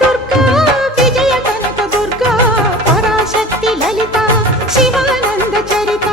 దుర్గా విజయ కనక దుర్గా పరాశక్తి లలిత శివానంద చరిత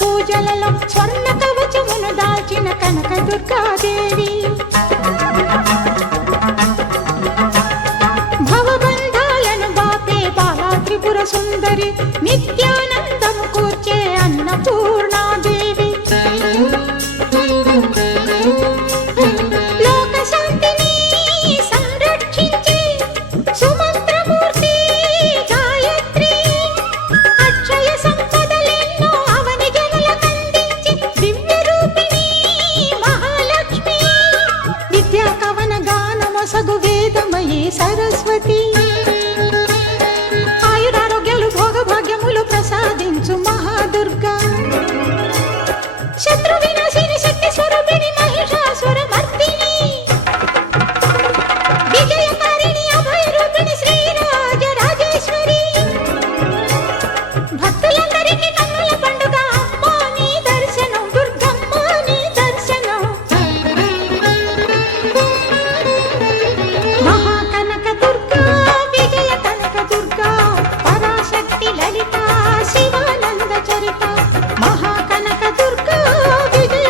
పూజలలో స్వర్ణ కవచమును దాల్చిన కనక దుర్గాదేవి భవబంధాలను బాపే బాలా త్రిపుర సుందరి నిత్యానందము కూర్చే అన్నపూర్ణాదేవి లోక శాంతిని సంరక్షించే సుమంత్రమూర్తి గాయత్రి అక్షయ సంపదలెన్నో అవని జనులకందించి దివ్య రూపిణి మహాలక్ష్మి విద్యా కవన గానమొసగు వేదమయీ సరస్వతి ఆయురారోగ్యాలు భోగభాగ్యములు ప్రసాదించు మహాదుర్గా శత్రు వినాశిని శక్తి స్వరూపిణి మహిషాసుర మర్దిని విజయకారిణి అభయ రూపిణి శ్రీరాజ రాజేశ్వరి భక్తులందరికీ కన్నుల పండుగ అమ్మా నీ దర్శనం దుర్గమ్మ నీ దర్శనం మహాకనక దుర్గా విజయ కనక దుర్గా పరాశక్తి లలిత శివానంద చరిత మహాకనక దుర్గా విజయ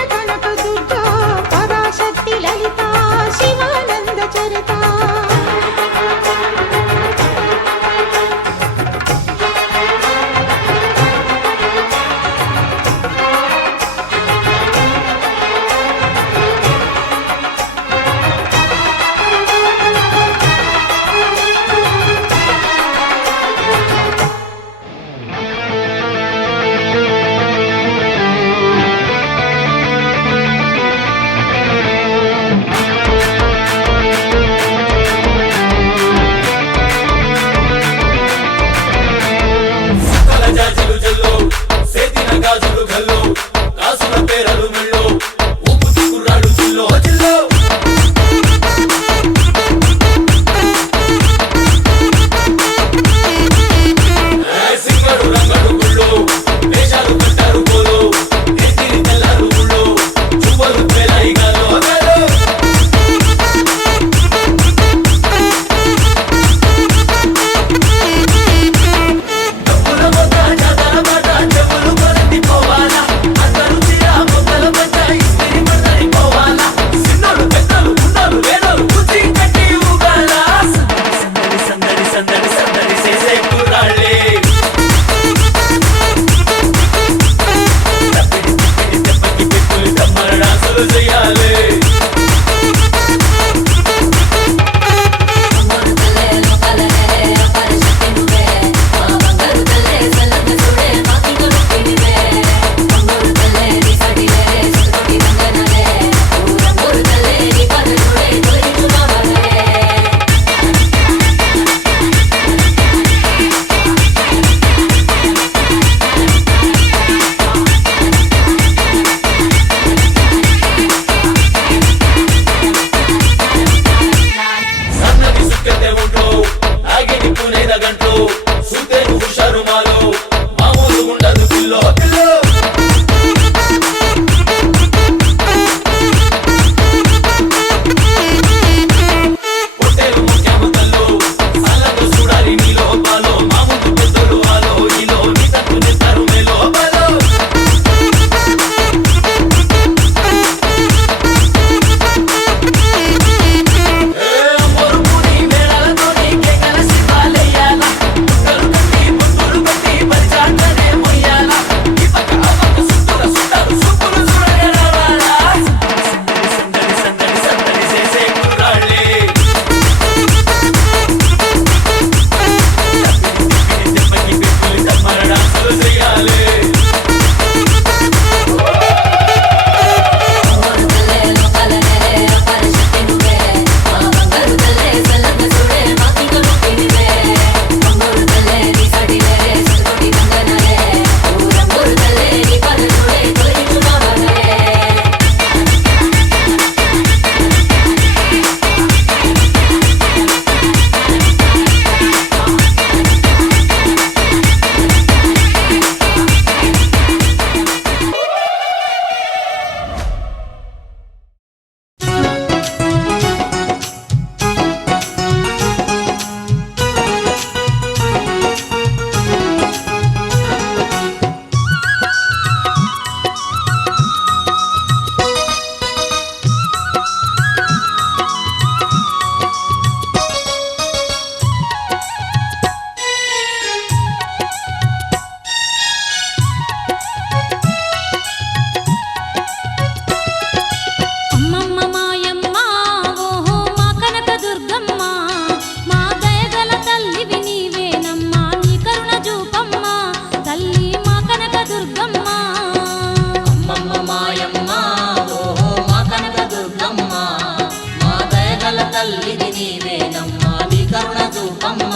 దుర్గమ్మ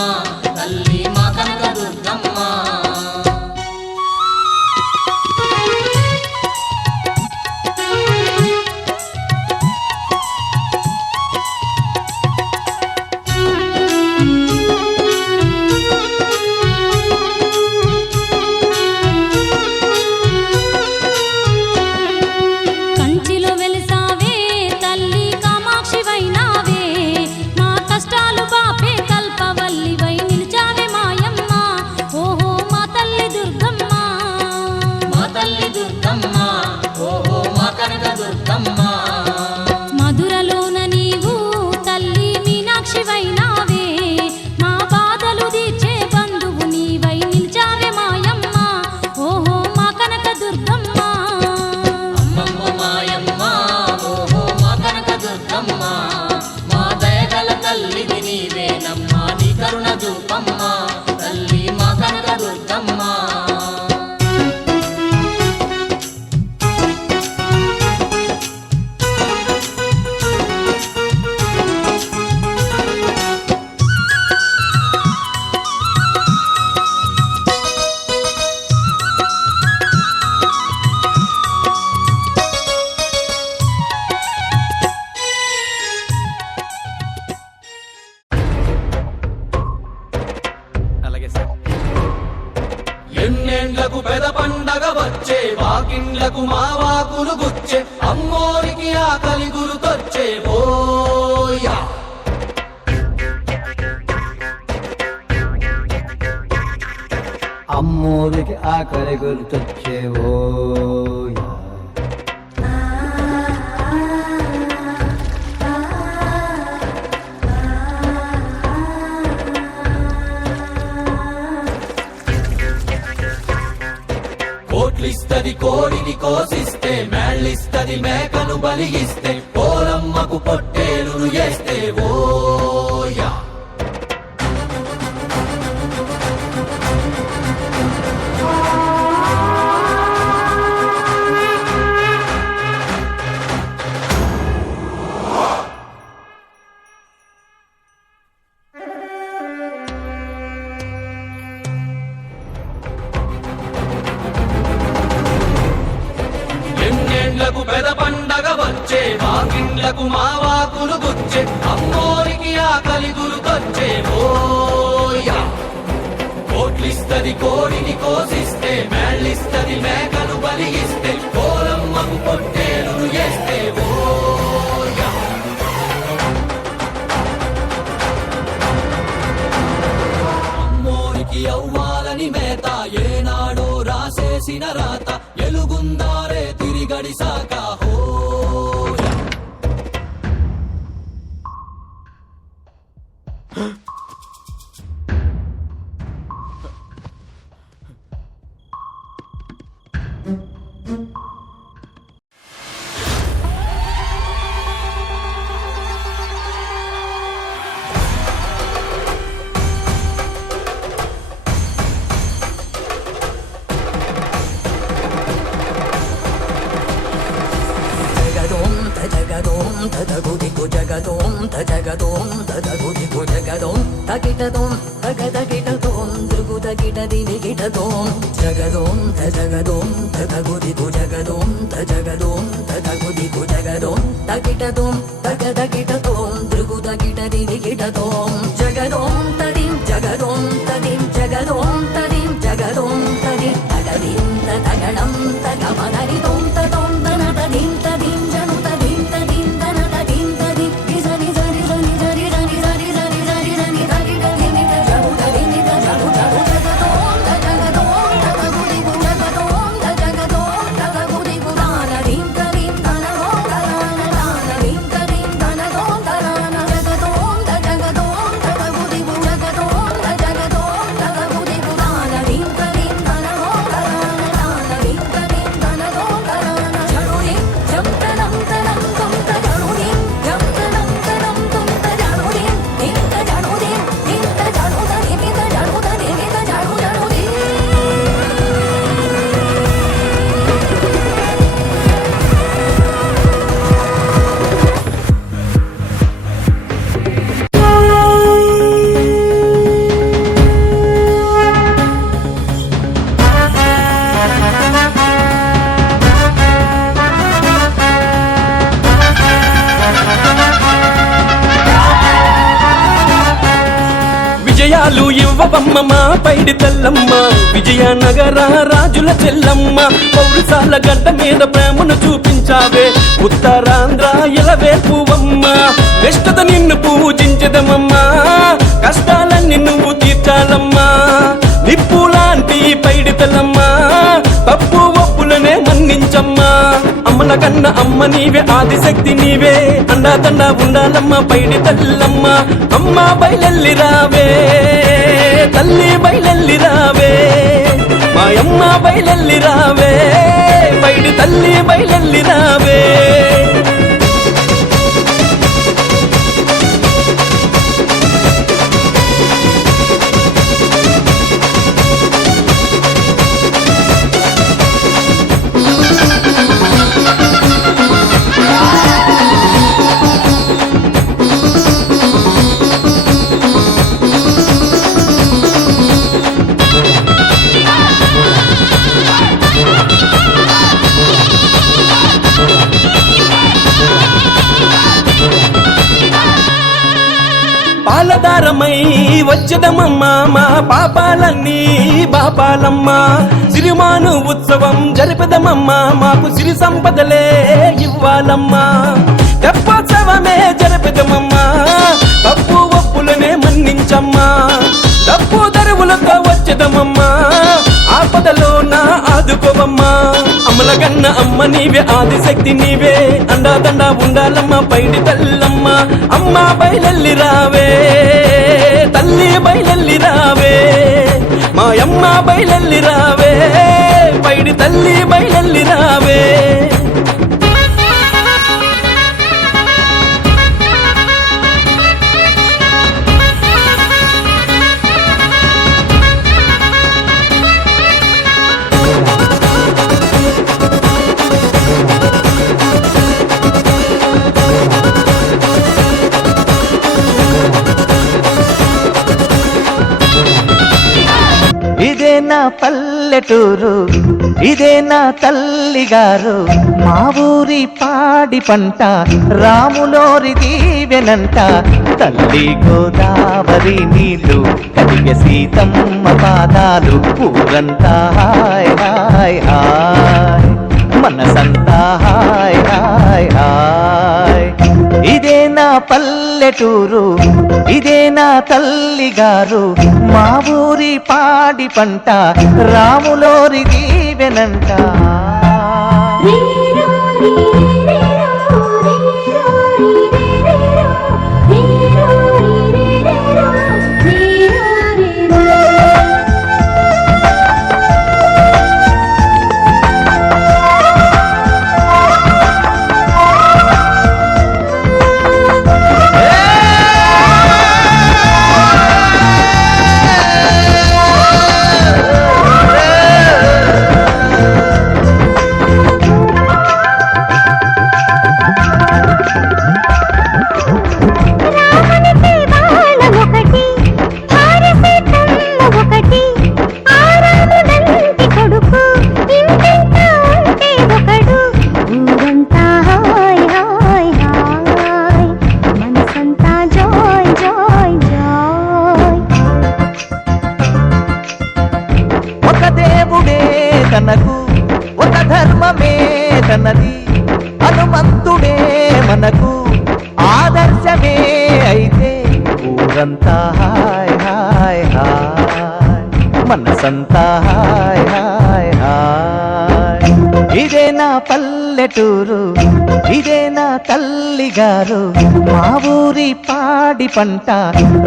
తల్లి మా కనక దుర్గమ్మ. కంచిలో వెలిసావే తల్లి కామాక్షివైనావే మా కష్టాలు బాపే కల్పవల్లివై నిలిచావే మాయమ్మ ఓహో మా తల్లి దుర్గమ్మ. మా తల్లి దుర్గమ్మ ఓహో మా కనక దుర్గమ్మ. మధురలోన నీవు తల్లి మీనాక్షివైనావే మా బాధలు తీర్చే బంధువు నీవై నిలిచావే మాయమ్మ ఓహో మా కనక దుర్గమ్మ. అమ్మమ్మ మాయమ్మ ఓహో మా కనక దుర్గమ్మ. మా దయగల తల్లివి నీవేనమ్మ నీ కరుణ చూపమ్మ తల్లి మా కనక దుర్గమ్మ. అలాగే సార్. ఎన్నెండ్లకు పెద పండగ వచ్చే వాకిండ్లకు మా వాకులు గుచ్చే అమ్మోరికి ఆకలి గురుతొచ్చే ఓయా. అమ్మోరికి ఆకలి గుర్తొచ్చేవో కోట్లిస్తది కోడిని కోసిస్తే మేళ్ళిస్తది మేకను బలిగిస్తే పోలమ్మకు పొట్టేలును చేస్తే ఓయా. ఎన్నెండ్లకు పెద పండగ వచ్చే వాకిండ్లకు మా వాకులు గుచ్చే అమ్మోరికి ఆకలి గురుతొచ్చే ఓయా. కోట్లిస్తది కోడిని కోసిస్తే మేళ్ళిస్తది మేకను బలిగిస్తే పోలమ్మకు పొట్టేలును చేస్తే ఓయా. అమ్మోరికి అవ్వాలని మేత ఏనాడో రాసేసిన రాత ఎలుగుందారే తిరిగడిసాక హోయా. జగదోం తదగుదిగు జగదోం తజగదోం తదగుదిగు జగదోం తగిటదోం తగదగిటదోం దుగుదగిట దిగిటదోం జగదోం తజగదోం తదగుదిగు జగదోం తజగదోం తదగుదిగు జగదోం తగిటదోం తగదగిటదోం దుగుదగిట దిగిటదోం జగదోం తదిం జగదోం తదిం జగదోం తదిం జగదోం తదిం తగదిం తగణం తగమదరి దోం తదోం తన తదిం తదిం జను తదిం తదిం తన తదిం తదిం నిజని జని జని జని జని జని జని జని జని జని జని జను తదిని జను జను జగదోం తగదోం తగగుదిగు జగదోం తగదోం తగగుదిగు దానదిం తదిం తనదోం తరాన దానదిం తదిం తనదోం తరాన జగదోం తగదోం తగగుదిగు జగ వరాలు ఇవ్వవమ్మ మా పైడి తల్లమ్మ, విజయనగర రాజుల చెల్లమ్మ. పౌరుసాల గడ్డ మీద ప్రేమను చూపించావే, ఉత్తరాంధ్ర ఇలవే పువ్వమ్మ. నిష్ఠత నిన్ను పూజించదమమ్మా, కష్టాలన్నీ నువ్వు తీర్చాలమ్మా. నిప్పు లాంటి పైడి తల్లమ్మ, తప్పు ఒప్పులనే మన్నించమ్మా. అమ్మల కన్న అమ్మ నీవే, ఆదిశక్తి నీవే, అండాదండ ఉండాలమ్మ పైడి తల్లమ్మ. అమ్మ బయలెల్లి రావే, తల్లి బయలెల్లి రావే, మాయమ్మ బయలెల్లి రావే, పైడి తల్లి బయలెల్లి రావే. పాలదారమై వచ్చదమమ్మా, మా పాపాలన్నీ బాపాలమ్మా. సిరిమాను ఉత్సవం జరిపదమమ్మా, మాకు సిరి సంపదలే ఇవ్వాలమ్మా. తెప్పోత్సవమే జరిపదమమ్మా, తప్పు ఒప్పులనే మన్నించమ్మా. తప్పు దరువులతో వచ్చదమమ్మా, ఆపదలో నా ఆదుకోవమ్మా. అమ్మల కన్న అమ్మ నీవే, ఆదిశక్తి నీవే, అండాదండ ఉండాలమ్మ పైడి తల్లమ్మ. అమ్మ బయలెల్లి రావే, తల్లి బయలెల్లి రావే, మాయమ్మ బయలెల్లి రావే, పైడి తల్లి బయలెల్లి రావే. ఇదే నా పల్లెటూరు, ఇదే నా తల్లిగారు, మా ఊరి పాడి పంట రాములోరి దీవెనంట. తల్లి గోదావరి నీళ్ళు కలిగ సీతమ్మ పాదాలు, ఊరంతా హాయ్ హాయ్ హాయ్, మనసంతా హాయ్ హాయ్ హాయ్. ఇదే నా పల్లెటూరు, ఇదే నా తల్లిగారు, మా ఊరి పాడి పంట రాములోరి దీవెనంట. తనకు ఒక ధర్మమే తనది, హనుమంతుడే మనకు ఆదర్శమే. అయితే ఊరంతా హాయ్ హాయ్ హాయ్, మనసంతా హాయ్ హాయ్ హాయ్. ఇదే నా పల్లెటూరు, ఇదే నా తల్లిగారు, మా ఊరి పాడి పంట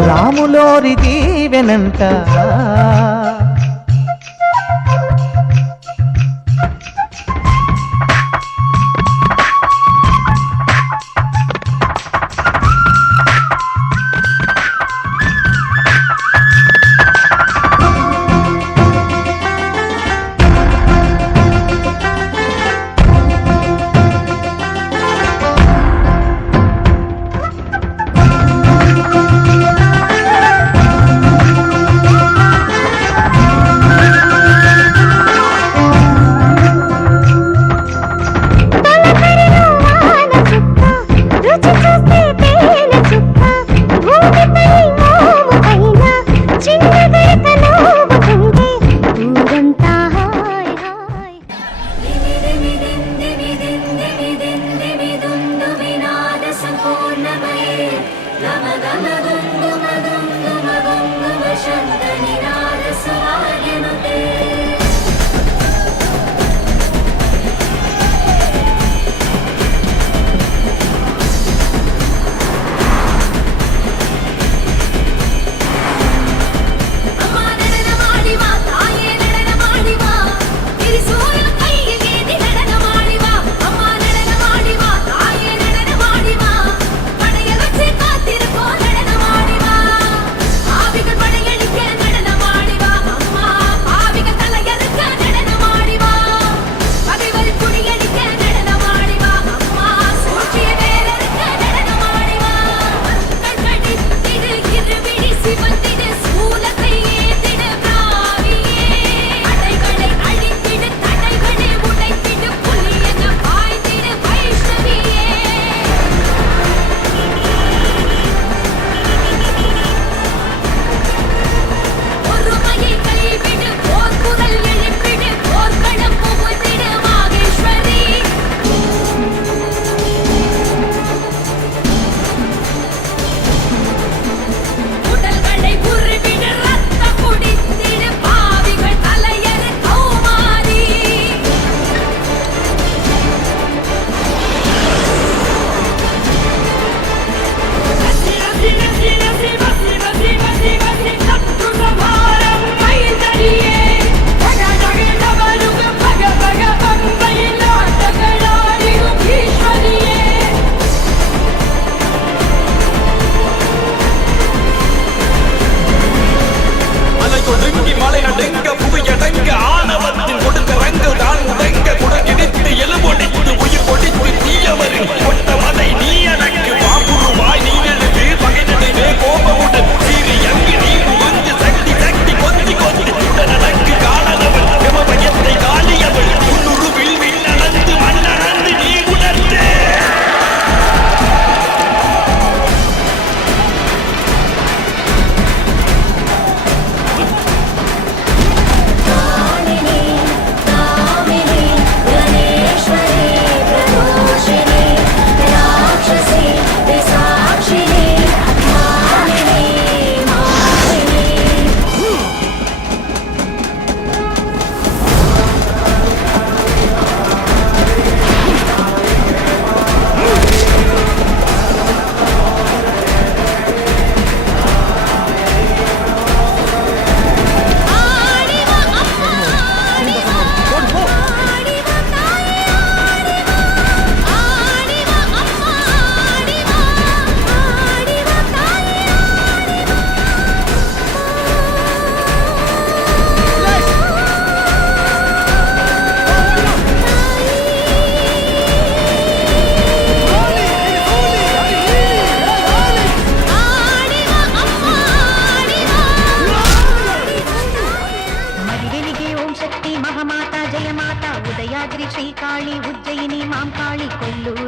రాములోరి దీవెనంట.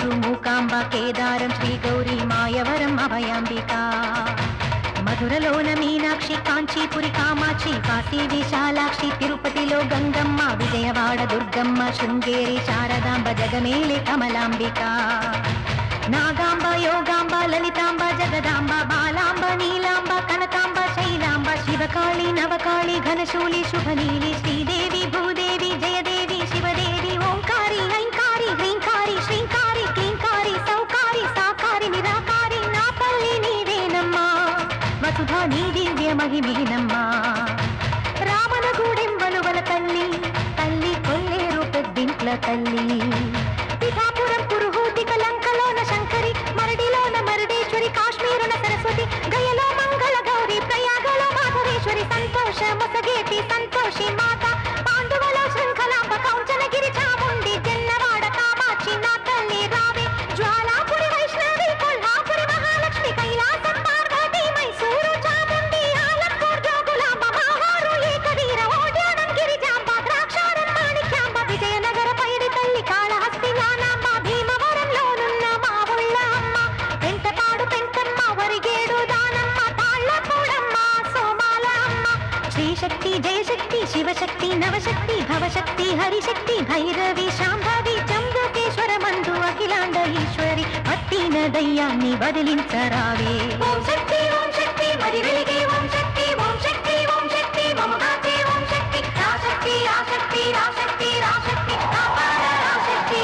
మణుగూరు మూకాంబ కేదారం శ్రీ గౌరీ మాయవరం అభయాంబిక మధురలోన మీనాక్షి కాంచీపురి కామాక్షి కాశీ విశాలాక్షి తిరుపతిలో గంగమ్మ విజయవాడ దుర్గమ్మ శృంగేరి శారదాంబ జగమేలి కమలాంబిక నాగాంబ యోగాంబ లలితాంబ జగదాంబ బాలాంబ నీలాంబ కనకాంబ శైలాంబ శివకాళి నవకాళి ఘనశూలి శుభనీలి శ్రీదేవి భూదేవి జయదేవి శివదేవి ఓంకారి ఐంకారి హ్రీంకారి శ్రీంకారి క్లీంకారి సౌకారి సాకారి నిరాకారి నా తల్లి నీవేనమ్మా వసుధా నీ దివ్య మహిమేనమ్మా రామన గూడెంబలువల తల్లి తల్లి కొల్లేరు పెద్దింట్ల తల్లి పిఠాపురం పురుహూతి కలంకలోన శంకరి మరడిలోన మరుడేశ్వరి కాశ్మీరున సరస్వతి గయలో మంగళ గౌరి ప్రయాగలో మాధవేశ్వరి సంతోష ముసగేటి సంతోషి మాత పాండువలో శృంఖలాంబ కౌంచనగిరి చాముండి జన్నవాడ కామాక్షి నా తల్లి రావే జ్వాలాపురి వైష్ణవి కొల్హాపురి మహాలక్ష్మి కైలాసం పార్వతి మైసూరు చాముండి ఆలంపూర్ జోగులాంబ మాహారు ఏకవీర ఓడ్యానం గిరిజాంబ ద్రాక్షారం మాణిక్యాంబ విజయనగర పైడి తల్లి కాళహస్తి జ్ఞానాంబ భీమవరంలోనున్న మా ఊళ్ళ అమ్మ పెంటపాడు పెంటమ్మ వరిగేడు దానమ్మ తాళ్ళపూడమ్మ సోమాల అమ్మ శ్రీశక్తి జయశక్తి శివశక్తి నవశక్తి భవశక్తి హరిశక్తి భైరవి శాంభవి జంబుకేశ్వర మందు అఖిలాండ ఈశ్వరి పట్టిన దయ్యాన్ని వదిలించరావే ఓం శక్తి మరి వెలిగే ఓం శక్తి మమగాచే ఓం శక్తి రాశక్తి రాశక్తి రాశక్తి రాశక్తి అపార రాశక్తి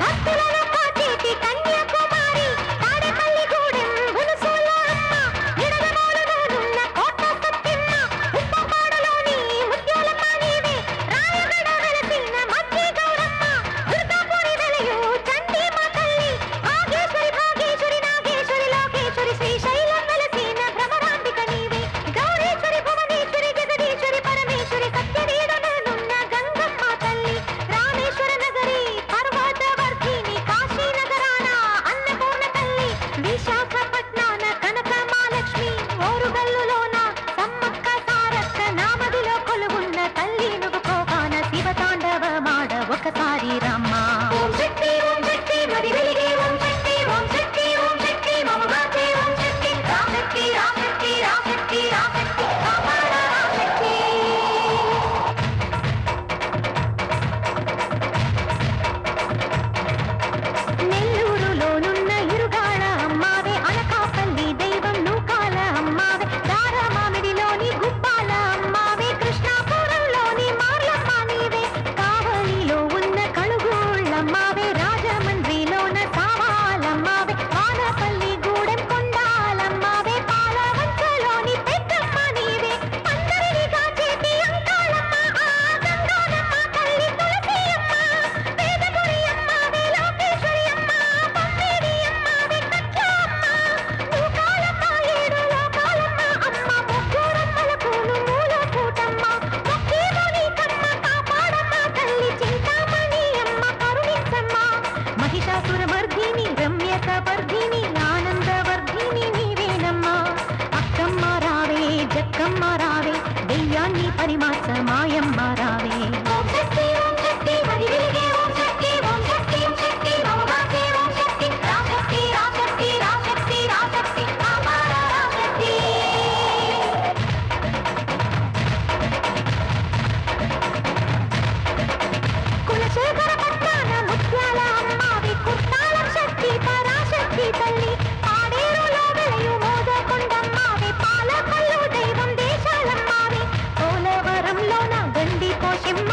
భక్తులను కాచేటి కన్యాకుమారి తాడేపల్లి గూడెం బులుసూల అమ్మ నిడదవోలులోనున్న కోట సత్యమ్మ ఉప్పపాడులోని ముత్యాలమ్మ నీవే రాయగడ వెలసిన మధ్య గౌరమ్మ దుర్గాపురి వెలయు చండీమ తల్లి భాగేశ్వరి నాగేశ్వరి లోకేశ్వరి శ్రీశైలం వెలసిన భ్రమరాంబిక నీవే గౌరీశ్వరి భువనేశ్వరి జగదీశ్వరి పరమేశ్వరి సత్యవీడనున్న గంగమ్మ తల్లి రామేశ్వర నగరి పర్వతవర్ధిని కాశీ నగరాన అన్నపూర్ణ తల్లి విశాఖపట్నాన కనక మహాలక్ష్మి ఓరుగల్లులోన సమ్మక్క సారక్క నామదిలో కొలువున్న తల్లి నువ్వు కోకాన శివ తాండవ మాడ ఒకసారి రమ్మ ఓం శక్తి మరి వెలిగే ఓం శక్తి మమగాచే ఓం శక్తి రాశక్తి రాశక్తి రాశక్తి రాశక్తి అపార రాశక్తి నెల్లూరులోనున్న ఇరుగాళ అమ్మావే అనకాపల్లి దైవం నూకాల అమ్మావే దారమామిడిలోని గుప్పాల అమ్మావే కృష్ణాపురంలోని మార్లమ్మ నీవే కావలిలో ఉన్న కళుగోళ్ళమ్మావే రాజమండ్రిలోన సావాలమ్మావే వానపల్లి గూడెం కొండాలమ్మావే పాలవంచలోని పెద్దమ్మ నీవే అందరిని కాచేటి అంకాళమ్మ ఆ గంగానమ్మ తల్లి తులసి అమ్మ వేదపురి అమ్మావే లోకేశ్వరి అమ్మ పంపేడి అమ్మావే కట్లమ్మ నూకాలమ్మ ఏడు లోకాలమ్మ అమ్మ ముగ్గురమ్మలకును మూల కూటమ్మ మొక్కీమునికమ్మ కాపాడమ్మ తల్లి చింతామణి అమ్మ కరుణించమ్మ మహిషాసురమర్ధిని రమ్యకవర్ధిని ఆనందవర్ధిని నీవేనమ్మ అక్కమ్మ రావే జక్కమ్మ రావే దెయ్యాన్ని పరిమాస మాయమ్మ రావే ఓం శక్తి మరి వెలిగే ఓం శక్తి మమగాచే ఓం శక్తి రాశక్తి రాశక్తి రాశక్తి రాశక్తి అపార రాశక్తి కులశేఖర పట్టాన ముత్యాల అమ్మావి కుర్తాళం శక్తి పరాశక్తి తల్లి పాడేరులో వెలయు మోదకొండమ్మావి పాలకొల్లు దైవం దేశాలమ్మావి పోలవరంలోన గండి పోషమ్మ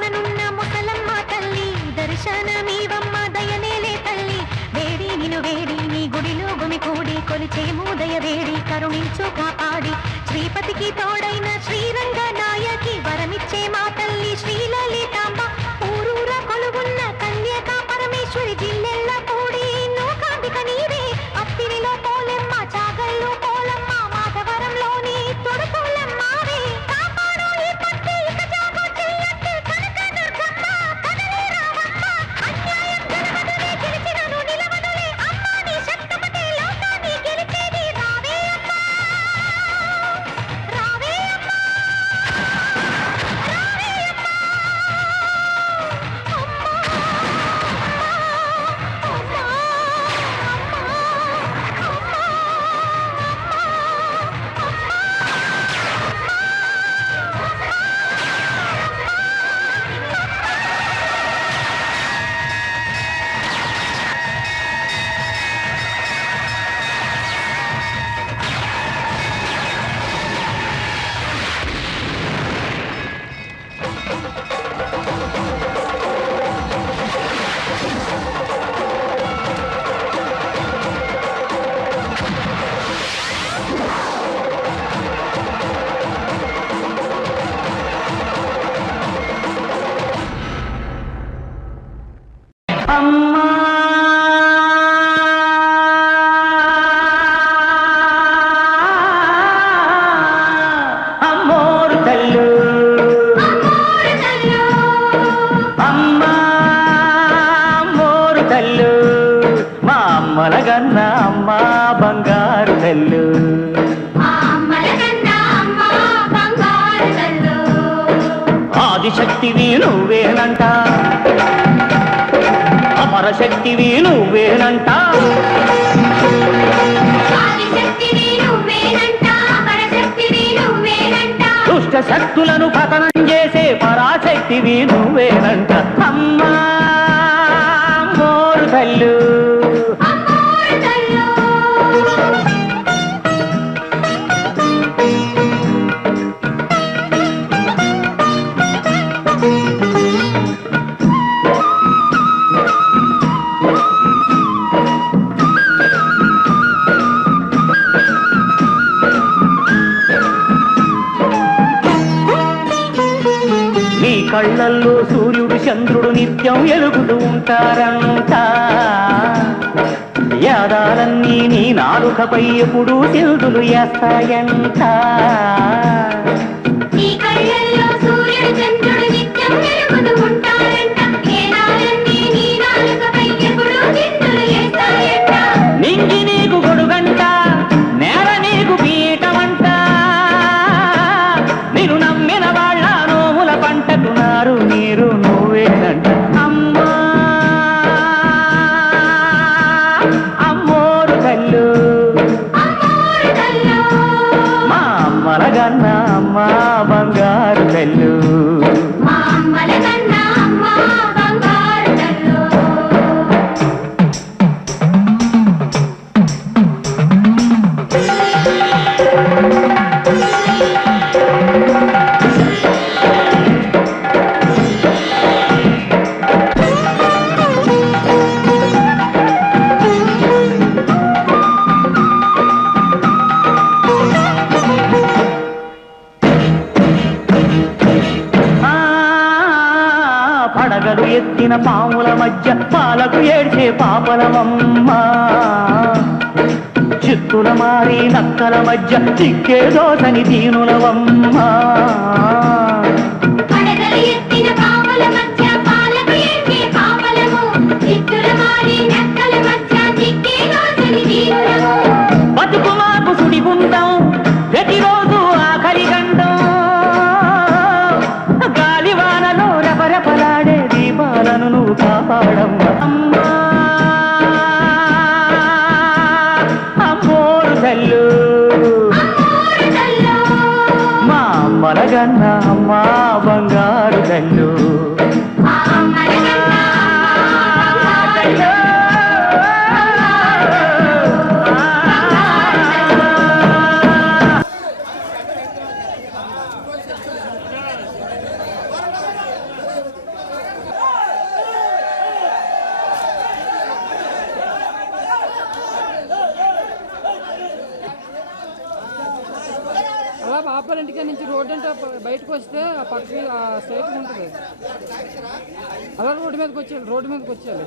లోననున్న ముసలమ్మ తల్లి దర్శనమీవమ్మ దయనేలే తల్లి వేడి నిను వేడి నీ గుడిలో గుమికూడి కొలిచేము దయ వేడి కరుణించు కాపాడి శ్రీపతికి తోడైన శ్రీరంగ నాయకి వరమిచ్చే మా తల్లి శ్రీలలితాంబ ఊరూర కొలుగున్న కన్యక పరమేశ్వరి జిల్లెల్ల కూడి నూకాంబిక నీవే అత్తిరిలో పోలెమ్మ చాగల్లో పోలమ్మ మాధవరంలోని తొడుకోలమ్మావే కాపాడు ఈ పత్తి ఇక జాగో చెయ్యత్తి కనక దుర్గమ్మ కదలే రావమ్మ అన్యాయం జరగదులే గెలిచినను నిలవదులే అమ్మ నీ శక్తిపతి లోకాన్ని గెలిచేది రావే అమ్మ రావే అమ్మ రావే అమ్మా అమ్మోరు తల్లు అమ్మా అమ్మోరు తల్లు మా అమ్మల గన్న అమ్మ బంగారు తల్లు ఆదిశక్తివి నువ్వేనంట అమరశక్తివి నువ్వేనంట దుష్ట శక్తులను పతనం చేసే పరాశక్తివి నువ్వేనంట అమ్మా మోరు తల్లు నీ కళ్ళల్లో సూర్యుడు చంద్రుడు నిత్యం ఎలుగుతూ ఉంటారంట యాదాలన్నీ నీ నాలుకపై ఎప్పుడు సిల్దులు వేస్తాయంట నింగి నీకు గొడుగంట నేల నీకు పీఠమంట నిన్ను నమ్మిన వాళ్ళ నోముల పంటకు నారు నీరు నువ్వేనంట అమ్మా అమ్మోరు తల్లు మా అమ్మల గన్న అమ్మ బంగారు తల్లు పడగలు ఎత్తిన పాముల మధ్య పాలకు ఏడ్చే పాపలమమ్మ చిత్తుల మారి నక్కల మధ్య చిక్కే దోసని దీనులవమ్మ బతుకు మాకు సుడిగుండం ప్రతిరోజు ఆఖరి గండం గాలివానలో రెపరెపలాడే దీపాలను నువ్వు కాపాడమ్మా అమ్మా అమ్మోరు తల్లు మా అమ్మల గన్న అమ్మ బంగారు తల్లు పాపాల ఇంటికి నుంచి రోడ్డు అంటే బయటకు వస్తే ఆ పక్కకి ఆ స్ట్రైట్ ఉంటుంది, అలా రోడ్డు మీదకి వచ్చేయాలి.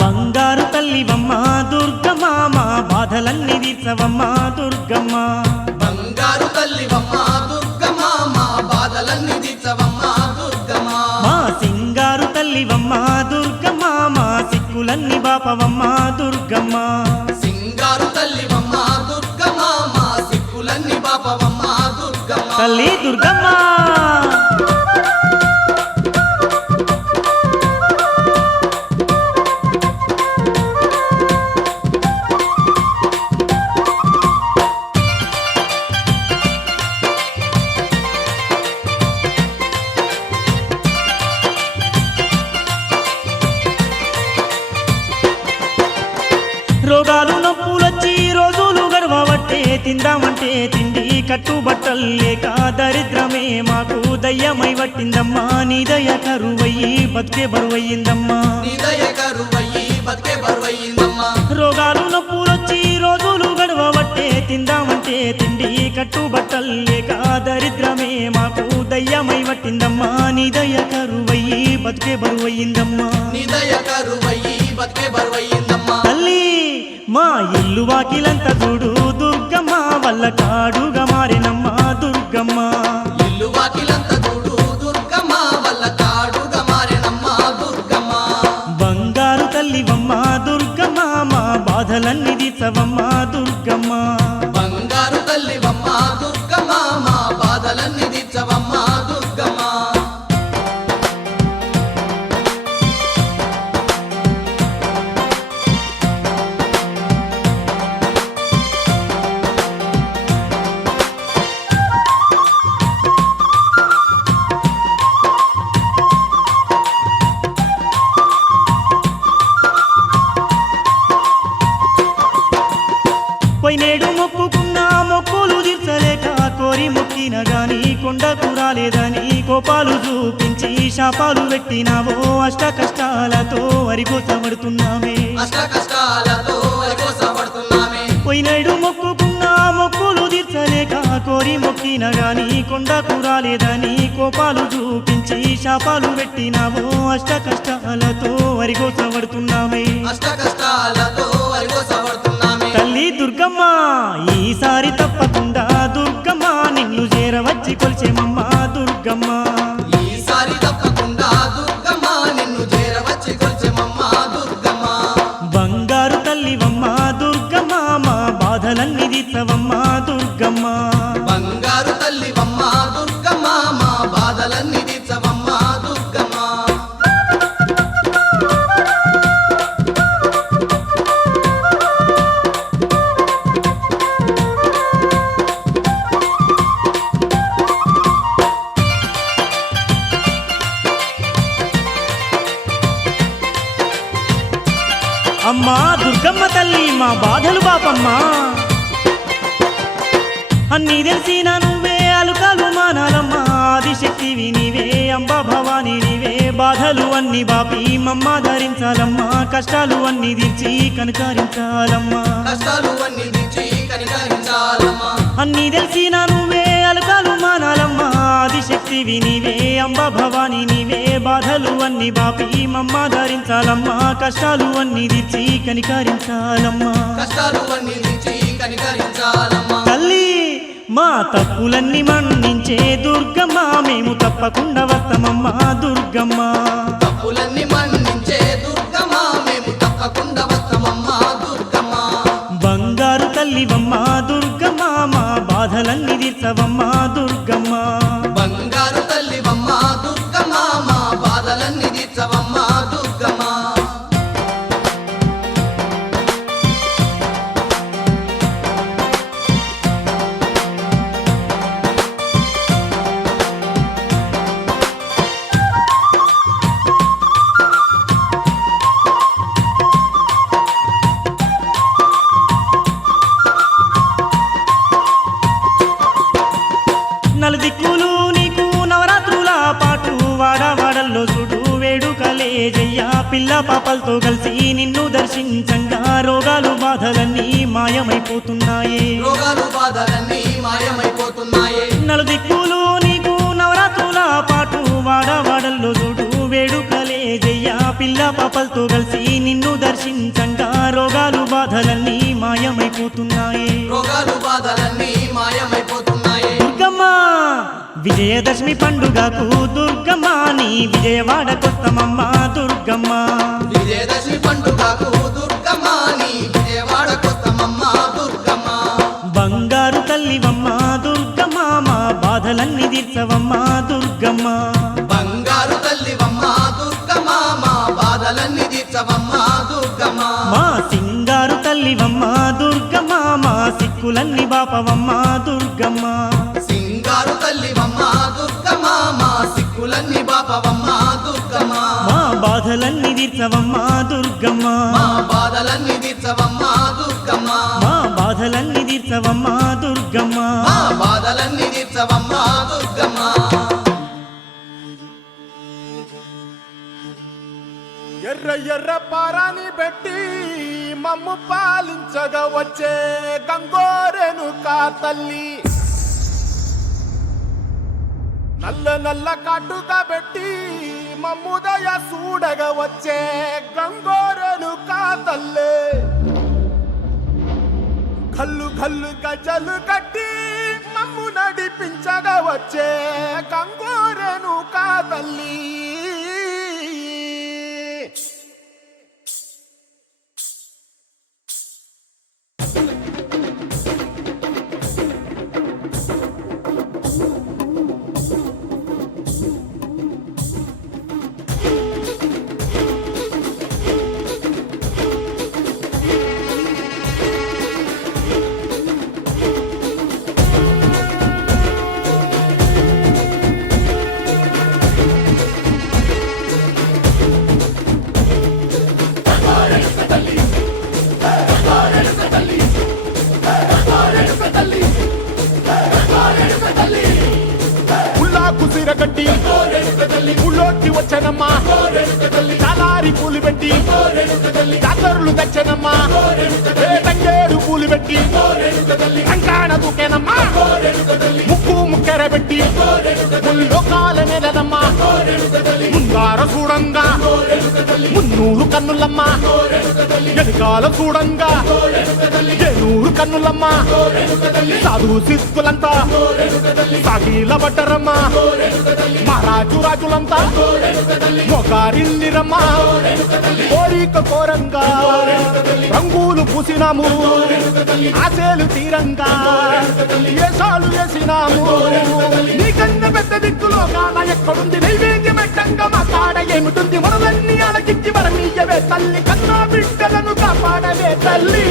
బంగారు తల్లివమ్మ దుర్గమ్మ, మా బాధలన్నీ తీర్చవమ్మ దుర్గమ్మ. బంగారు తల్లివమ్మ దుర్గమ్మ, మా బాధలన్నీ తీర్చవమ్మ దుర్గమ్మ. మా సింగారు తల్లివమ్మ దుర్గమ్మ, మా సిక్కులన్నీ బాపవమ్మ దుర్గమ్మ. సింగారు తల్లివమ్మ దుర్గమ్మ, మా సిక్కులన్నీ బాపవమ్మ దుర్గమ్మ. తల్లి దుర్గమ్మ రోగాలు నొప్పులొచ్చి రోజులు గడవబట్టే, తిందామంటే తిండి కట్టుబట్టలు లేక దరిద్రమే మాకు దయ్యమై పట్టిందమ్మా. నీ దయ కరువయ్యి బతికే బరువయ్యిందమ్మా. నీ దయ కరువయ్యి బతికే బరువయ్యిందమ్మా. రోగాలు నొప్పులొచ్చి రోజులు గడవబట్టే, తిందామంటే తిండి కట్టుబట్టలు లేక దరిద్రమే మాకు దయ్యమై పట్టిందమ్మా. నీ దయ కరువయ్యి బతికే బరువయ్యిందమ్మా. నీ దయ కరువయ్యి బతికే బరువయ్యిందమ్మా. తల్లి మా ఇల్లు వాకిలంత చూడు దుర్గమ్మ, వల్ల కాడుగా మారినమ్మ దుర్గమ్మ. ఇల్లు వాకిలంత చూడు దుర్గమ్మ, వల్ల కాడుగా మారినమ్మ దుర్గమ్మ. బంగారు తల్లివమ్మ దుర్గమ్మ, మా బాధలన్నీ తీర్చవమ్మ దుర్గమ్మ. బంగారు తల్లివమ్మ దుర్గమ్మ, మా బాధలన్నీ తీర్చవమ్మ దుర్గమ్మ. పోయినేడు మొక్కుకున్న మొక్కులు తీర్చలేక, కోరి మొక్కిన గాని కొండకు రాలేదని కోపాలు చూపించి శాపాలు పెట్టినావో. అష్ట కష్టాలతో వరికోసపడుతున్నామే, అష్ట కష్టాలతో వరికోసపడుతున్నామే. పోయినేడు మొక్కుకున్న మొక్కులు తీర్చలేక, కోరి మొక్కిన గాని కొండకు రాలేదని కోపాలు చూపించి శాపాలు పెట్టినావో. అష్ట కష్టాలతో వరికోసపడుతున్నామే. అష్ట కష్టాలతో వరికోసపడుతున్నామే. తల్లి దుర్గమ్మ ఈసారి తప్పకుండా దుర్గమ్మ, నిన్ను చేరవచ్చి కొలిచేమమ్మ దుర్గమ్మ. ఈసారి తప్పకుండా దుర్గమ్మ, నిన్ను చేరవచ్చి కొలిచెమమ్మ దుర్గమ్మ. బంగారు తల్లివమ్మ దుర్గమ్మ, మా బాధలన్నీ తీర్చవమ్మ దుర్గమ్మ. బంగారు తల్లివమ్మ దుర్గమ్మ, మా బాధలన్నీ తీర్చవమ్మ దుర్గమ్మ. అమ్మా దుర్గమ్మ తల్లి మా బాధలు బాపమ్మా అన్నీ తెలిసిన నువ్వే అలుకాలు మానాలమ్మా ఆదిశక్తివి నీవే అంబా భవాని నీవే బాధలు అన్ని బాపి మమ్మ ధరించాలమ్మా కష్టాలు అన్ని తీర్చి కనకారించాలమ్మా కష్టాలు అన్ని తీర్చి కనికరించాలమ్మా అన్నీ తెలిసిన నువ్వే అలుకాలు మానాలమ్మా ఆదిశక్తివి నీవే అంబా భవాని నీవే బాధలు అన్ని బాపి మమ్మ ధరించాలమ్మా కష్టాలు అన్ని తీర్చి కనికరించాలమ్మా కష్టాలు అన్ని తీర్చి కనికరించాలమ్మా తల్లి మా తప్పులన్నీ మన్నించే దుర్గమ్మ మేము తప్పకుండా వస్తామమ్మా దుర్గమ్మ తప్పులన్నీ మన్నించే దుర్గమ్మ మేము తప్పకుండా వస్తామమ్మా దుర్గమ్మ బంగారు తల్లివమ్మ దుర్గమ్మ మా బాధలన్నీ తీర్చవమ్మా దుర్గమ్మ బంగారు తల్లివమ్మ దుర్గమ్మ మా బాధలన్నీ తీర్చవమ్మా దుర్గమ్మ నలుదిక్కులు నీకు నవరాత్రుల పాటు వాడవాడల్లో చూడు వేడుకలే జయ్యా పిల్ల పాపలతో కలిసి నిన్ను దర్శించంగా రోగాలు బాధలన్నీ మాయమైపోతున్నాయి రోగాలు బాధలన్నీ మాయమైపోతున్నాయి నలుదిక్కులు నీకు నవరాత్రుల పాటు వాడవాడల్లో చూడు వేడుకలే జయ్యా పిల్ల పాపలతో కలిసి నిన్ను దర్శించంగా రోగాలు బాధలన్నీ మాయమైపోతున్నాయి రోగాలు బాధలన్నీ మాయమైపోతున్నాయి దుర్గమ్మ విజయదశమి పండుగకు దుర్గమ్మ నీ విజయవాడకొస్తామమ్మా దుర్గమ్మ విజయదశమి పండుగకు దుర్గమ్మ నీ విజయవాడకొస్తామమ్మా దుర్గమ్మ బంగారు తల్లివమ్మ దుర్గమ్మ మా బాధలన్నీ తీర్చవమ్మా దుర్గమ్మ బంగారు తల్లివమ్మ దుర్గమ్మ మా బాధలన్నీ తీర్చవమ్మా దుర్గమ్మ మా సింగారు తల్లివమ్మ దుర్గమ్మ మా సిక్కులన్నీ బాపవమ్మా దుర్గమ్మ సింగారు తల్లివమ్మ దుర్గమ్మ మా సిక్కులన్నీ బాపవమ్మా దుర్గమ్మ మా బాధలన్నీ తీర్చవమ్మా దుర్గమ్మ మా బాధలన్నీ తీర్చవమ్మా దుర్గమ్మ మా బాధలన్నీ తీర్చవమ్మా దుర్గమ్మ మా బాధలన్నీ తీర్చవమ్మా దుర్గమ్మ ఎర్ర ఎర్ర పారాని పెట్టి మమ్ము పాలించగా వచ్చే గంగోరెను కా తల్లి నల్ల నల్ల కాటుగా పెట్టి మమ్ముదయ చూడగా వచ్చే గంగోరెను కా తల్లి కల్లు కల్లు గజలు కట్టి మమ్ము నడిపించగా వచ్చే గంగోరెను కా తల్లి కుసిరగట్టి ఊళ్ళోకి వచ్చనమ్మా చాలారి పూలు పెట్టి జాతరులు తెచ్చనమ్మా తంగేడు పూలు పెట్టి అంకాణ దూకేనమ్మా ముక్కు ముక్కెర పెట్టి ముల్లోకాల నెలదమ్మా ముందార చూడంగా మున్నూరు కన్నులమ్మా వెనకాల చూడంగా ఏనూరు కన్నులమ్మా సాధు సిద్ధులంతా సాగిల బట్టరమ్మా మహారాజు రాజులంతా మొగారిల్లిరమ్మా కోరిక కోరంగా రంగులు పూసినాము ఆశలు తీరంగా ఏసాలు వేసినాము నీకన్నా పెద్ద దిక్కులో కాన ఎక్కడుంది నైవేద్యం పెట్టంగా మా కాడ ఏమిటుంది మనలన్నీ అలకించి వరమీయవే తల్లి కన్నా బిడ్డలను కాపాడవే తల్లి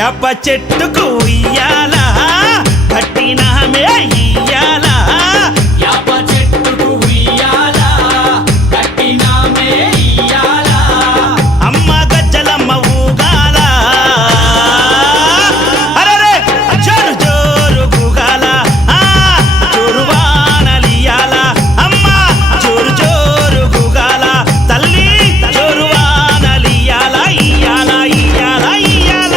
యాప చెట్టుకు ఉయ్యాలా కట్టినామే ఇయ్యాలా యాప చెట్టుకు ఉయ్యాల కట్టినామే ఇయ్యాల అమ్మ గజ్జలమ్మ ఊగాల అరెరే జోరు జోరు గుగాల జోరు వానలియాల అమ్మ జోరు జోరు గుగాల తల్లి జోరు వానలియాల ఇయ్యాల ఇయ్యాల ఇయ్యాల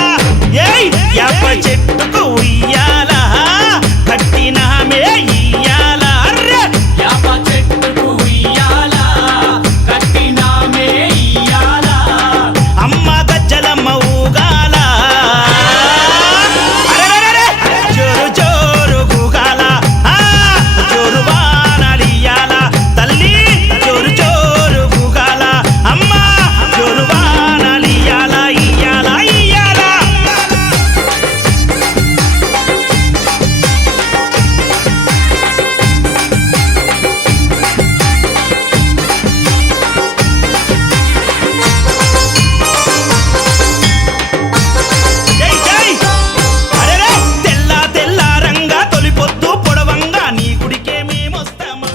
ఏయ్ యాప చెట్టుకు ఉయ్యాల కట్టినామే ఇయ్యాల అర్రె యాప చెట్టుకు ఉయ్యాల కట్టినామే ఇయ్యాల అమ్మ గజ్జలమ్మ ఊగాల అరెరెరెరె జోరు జోరు గుగాల జోరు వానలియాల తల్లి జోరు జోరు గుగాల అమ్మ జోరు వానలియాల ఇయ్యాల ఇయ్యాల జై జై అరెరే తెల్ల తెల్ల రంగా తొలి పొద్దు పొడవంగా నీ గుడికే మేమొస్తామా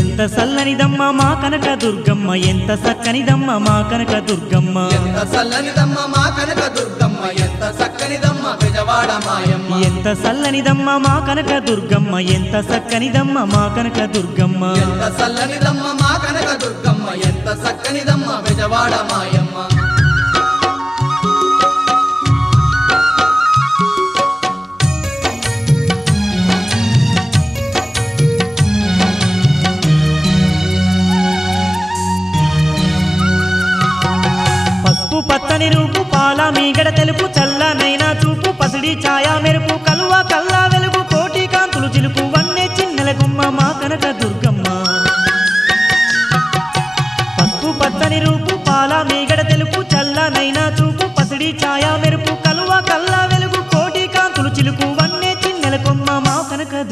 ఎంత సల్లనిదమ్మ మా కనక దుర్గమ్మ ఎంత సక్కనిదమ్మ మా కనక దుర్గమ్మ ఎంత చల్లనిదమ్మ మా కనక దుర్గమ్మ ఎంత చక్కనిదమ్మ బెజవాడ మాయమ్మ ఎంత సల్లనిదమ్మ మా కనక దుర్గమ్మ ఎంత సక్కనిదమ్మ మా కనక దుర్గమ్మ ఎంత చల్లనిదమ్మ మా కనక దుర్గమ్మ ఎంత చక్కనిదమ్మ బెజవాడ మాయమ్మ పసుపు పచ్చని రూపు పాల మీగడ తెలుపు చల్లనైనా చూపు పసిడి ఛాయా మెరుపు కలువ కల్లా వెలుగు కోటి కాంతులు చిలుపు వన్నె చిన్నెల గుమ్మ మా కనక దుర్గమ్మ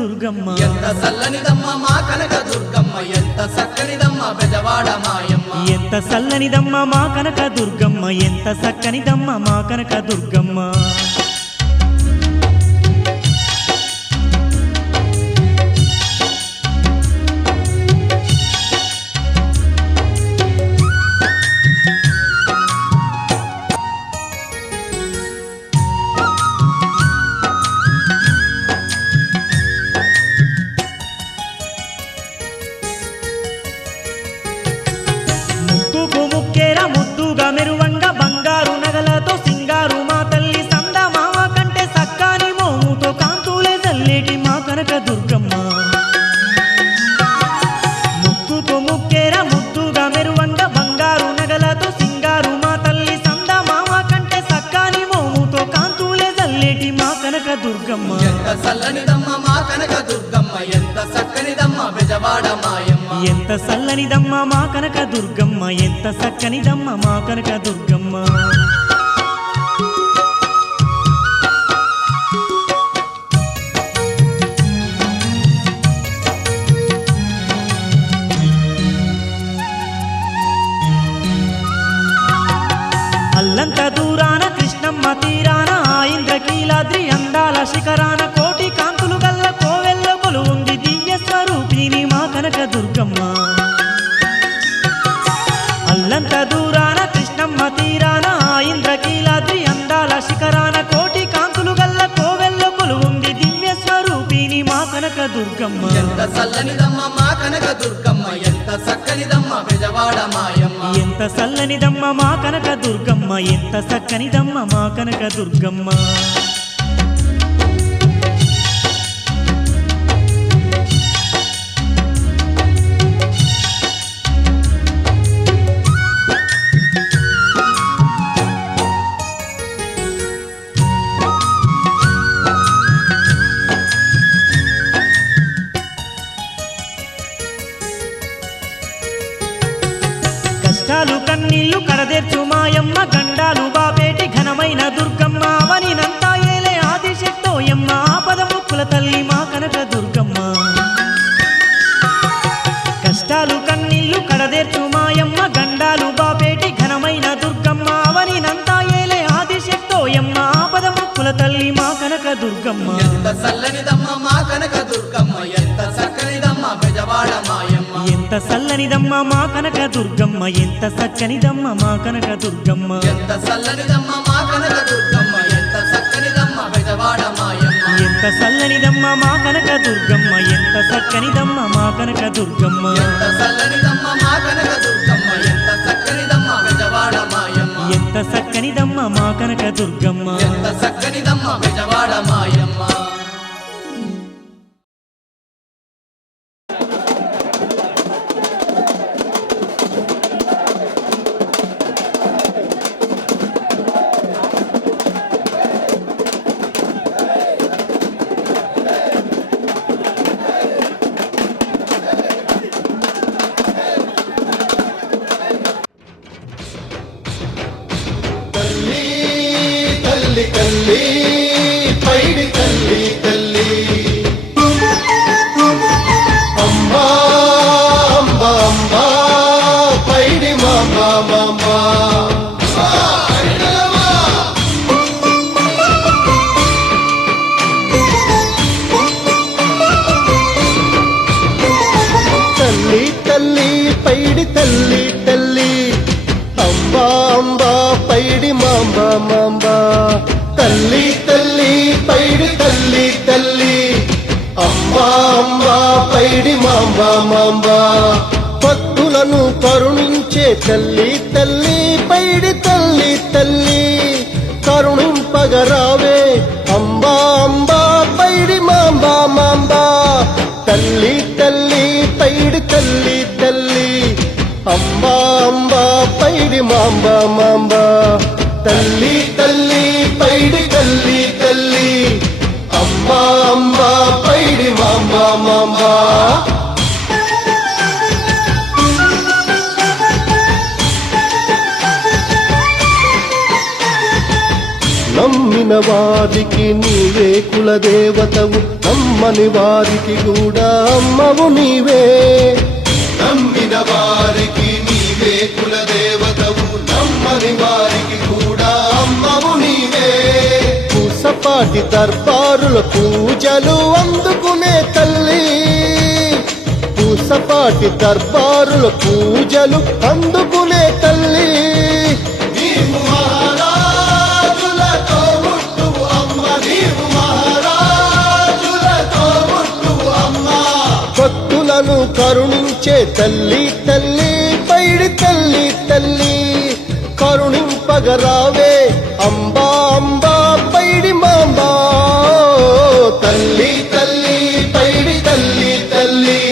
దుర్గమ్మ ఎంత చల్లనిదమ్మ మా కనక దుర్గమ్మ ఎంత చక్కనిదమ్మ బెజవాడ మాయమ్మ ఎంత చల్లనిదమ్మ మా కనక దుర్గమ్మ ఎంత చక్కనిదమ్మ మా కనక దుర్గమ్మ ముక్కుకు ముక్కేర ముద్దుగా మెరువంగా బంగారు నగలతో సింగారు మా తల్లి సంద మామ కంటే సక్కాని మోముతో కాంతులే చల్లేటి మా కనక దుర్గమ్మ ముక్కుకు ముక్కేర ముద్దుగా మెరువంగా బంగారు నగలతో సింగారు మా తల్లి సంద మామ కంటే సక్కాని మోముతో కాంతులే చల్లేటి మా కనక దుర్గమ్మ ఎంత చల్లనిదమ్మ మా కనక దుర్గమ్మ ఎంత చక్కనిదమ్మ బెజవాడ మాయమ్మ ఎంత చల్లనిదమ్మ మా కనక దుర్గమ్మ ఎంత చక్కనిదమ్మ మా కనక దుర్గమ్మ అల్లంత దూరాన కృష్ణమ్మ తీరాన ఆ ఇంద్రకీలాద్రి అందాల శిఖరాన కోటి కాంతులు గల్ల కోవెల్ల కొలువుంది దివ్య స్వరూపిణి మా కనక దుర్గమ్మ అల్లంత దూరాన కృష్ణమ్మ తీరాన ఆ ఇంద్రకీలాద్రి అందాల శిఖరాన కోటి కాంతులు గల్ల కోవెల్ల కొలువుంది దివ్య స్వరూపిణి మా కనక దుర్గమ్మ ఎంత చల్లనిదమ్మ మా కనక దుర్గమ్మ ఎంత చక్కనిదమ్మ బెజవాడ మాయమ్మ ఎంత చల్లనిదమ్మ మా కనక దుర్గమ్మ ఎంత చక్కనిదమ్మ మా కనక దుర్గమ్మ కష్టాలు కన్నీళ్లు కడదెర్చు మాయమ్మ గండాలు బాపేటి ఘనమైన దుర్గమ్మ అవనినంతా ఏలే ఆదిశక్తోయమ్మ ఆపదముక్కుల తల్లి మా కనక దుర్గమ్మ కష్టాలు కన్నీళ్లు కడదెర్చు మాయమ్మ గండాలు బాపేటి ఘనమైన దుర్గమ్మ అవనినంతా ఏలే ఆదిశక్తోయమ్మ ఆపదముక్కుల తల్లి మా కనక దుర్గమ్మ ఎంత చల్లనిదమ్మ మా కనక దుర్గమ్మ ఎంత చక్కనిదమ్మ బెజవాడ మాయమ్మ ఎంత చల్లనిదమ్మ మా కనక దుర్గమ్మ ఎంత చక్కనిదమ్మ మా కనక దుర్గమ్మ ఎంత చల్లనిదమ్మ మా కనక దుర్గమ్మ ఎంత చక్కనిదమ్మ బెజవాడ మాయమ్మ ఎంత చల్లనిదమ్మ మా కనక దుర్గమ్మ ఎంత చక్కనిదమ్మ మా కనక దుర్గమ్మ ఎంత చల్లనిదమ్మ మా కనక దుర్గమ్మ ఎంత చక్కనిదమ్మ బెజవాడ మాయమ్మ ఎంత చక్కనిదమ్మ మా కనక దుర్గమ్మ ఎంత చక్కనిదమ్మ బెజవాడ మాయమ్మ తల్లి తల్లి పైడి తల్లి తల్లి అమ్మా అంబా అంబా పైడి మామా మామా తల్లి తల్లి పైడి తల్లి తల్లి అంబా అంబా పైడి మాంబా మాంబా తల్లి తల్లి పైడి తల్లి తల్లి అంబా అంబా పైడి మాంబా మాంబా భక్తులను కరుణించే తల్లి తల్లి పైడి తల్లి తల్లి కరుణింపగరావే అంబా అంబా పైడి మాంబా మాంబా తల్లి తల్లి పైడి తల్లి తల్లి అంబా అంబా పైడి మాంబా మాంబా తల్లి తల్లి పైడి తల్లి తల్లి అంబా అంబా పైడి మాంబా మాంబా నమ్మిన నమ్మిన వారికి నీవే కులదేవతవు, నమ్మని వారికి కూడా అమ్మవు నీవే. నమ్మిన వారికి నీవే కులదేవతవు, నమ్మని వారికి కూడా అమ్మవు నీవే. పూసపాటి దర్బారుల పూజలు అందుకునే తల్లి, పూసపాటి దర్బారుల పూజలు అందుకునే తల్లి. నీవు మహారాజులతో ముట్టువు అమ్మ, నీవు మహారాజులతో ముట్టువు అమ్మ. భక్తులను కరుణించే తల్లి తల్లి, పైడి తల్లి తల్లి, కరుణింపగరావే అంబా అంబా పైడి మాంబా. తల్లి తల్లి పైడి తల్లి తల్లి,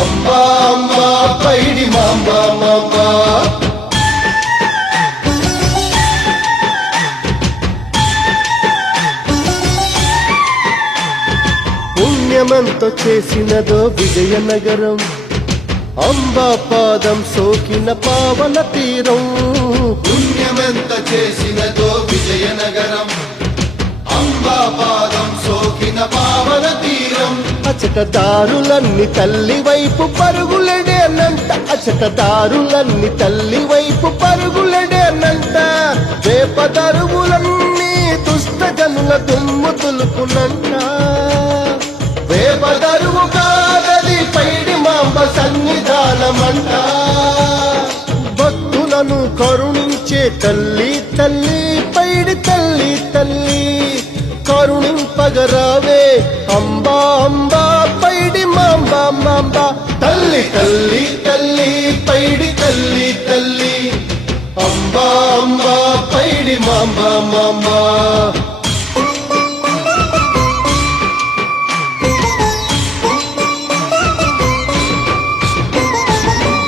అంబా అంబా పైడి మాంబా మాంబా. పుణ్యమంతో చేసినదో విజయనగరం, అంబా పాదం సోకిన పావన తీరం. పుణ్యమెంత చేసినదో విజయనగరం, అంబా పాదం సోకిన పావన తీరం. అచట దారులన్నీ తల్లి వైపు పరుగులెడేనంట, అచట దారులన్నీ తల్లి వైపు పరుగులెడేనంట. వేపదరువులన్నీ దుష్ట జనుల దుమ్ము తులుపునంట. వేపదరువు కాదది పైడి మాంబ సన్నిధానమంట. భక్తులను కరుణించే తల్లి తల్లి, పైడి తల్లి తల్లి, కరుణింపగరావే అంబా అంబా పైడి మాంబా మాంబా. తల్లి తల్లి తల్లి, పైడి తల్లి తల్లి, అంబా అంబా పైడి మాంబా మాంబా.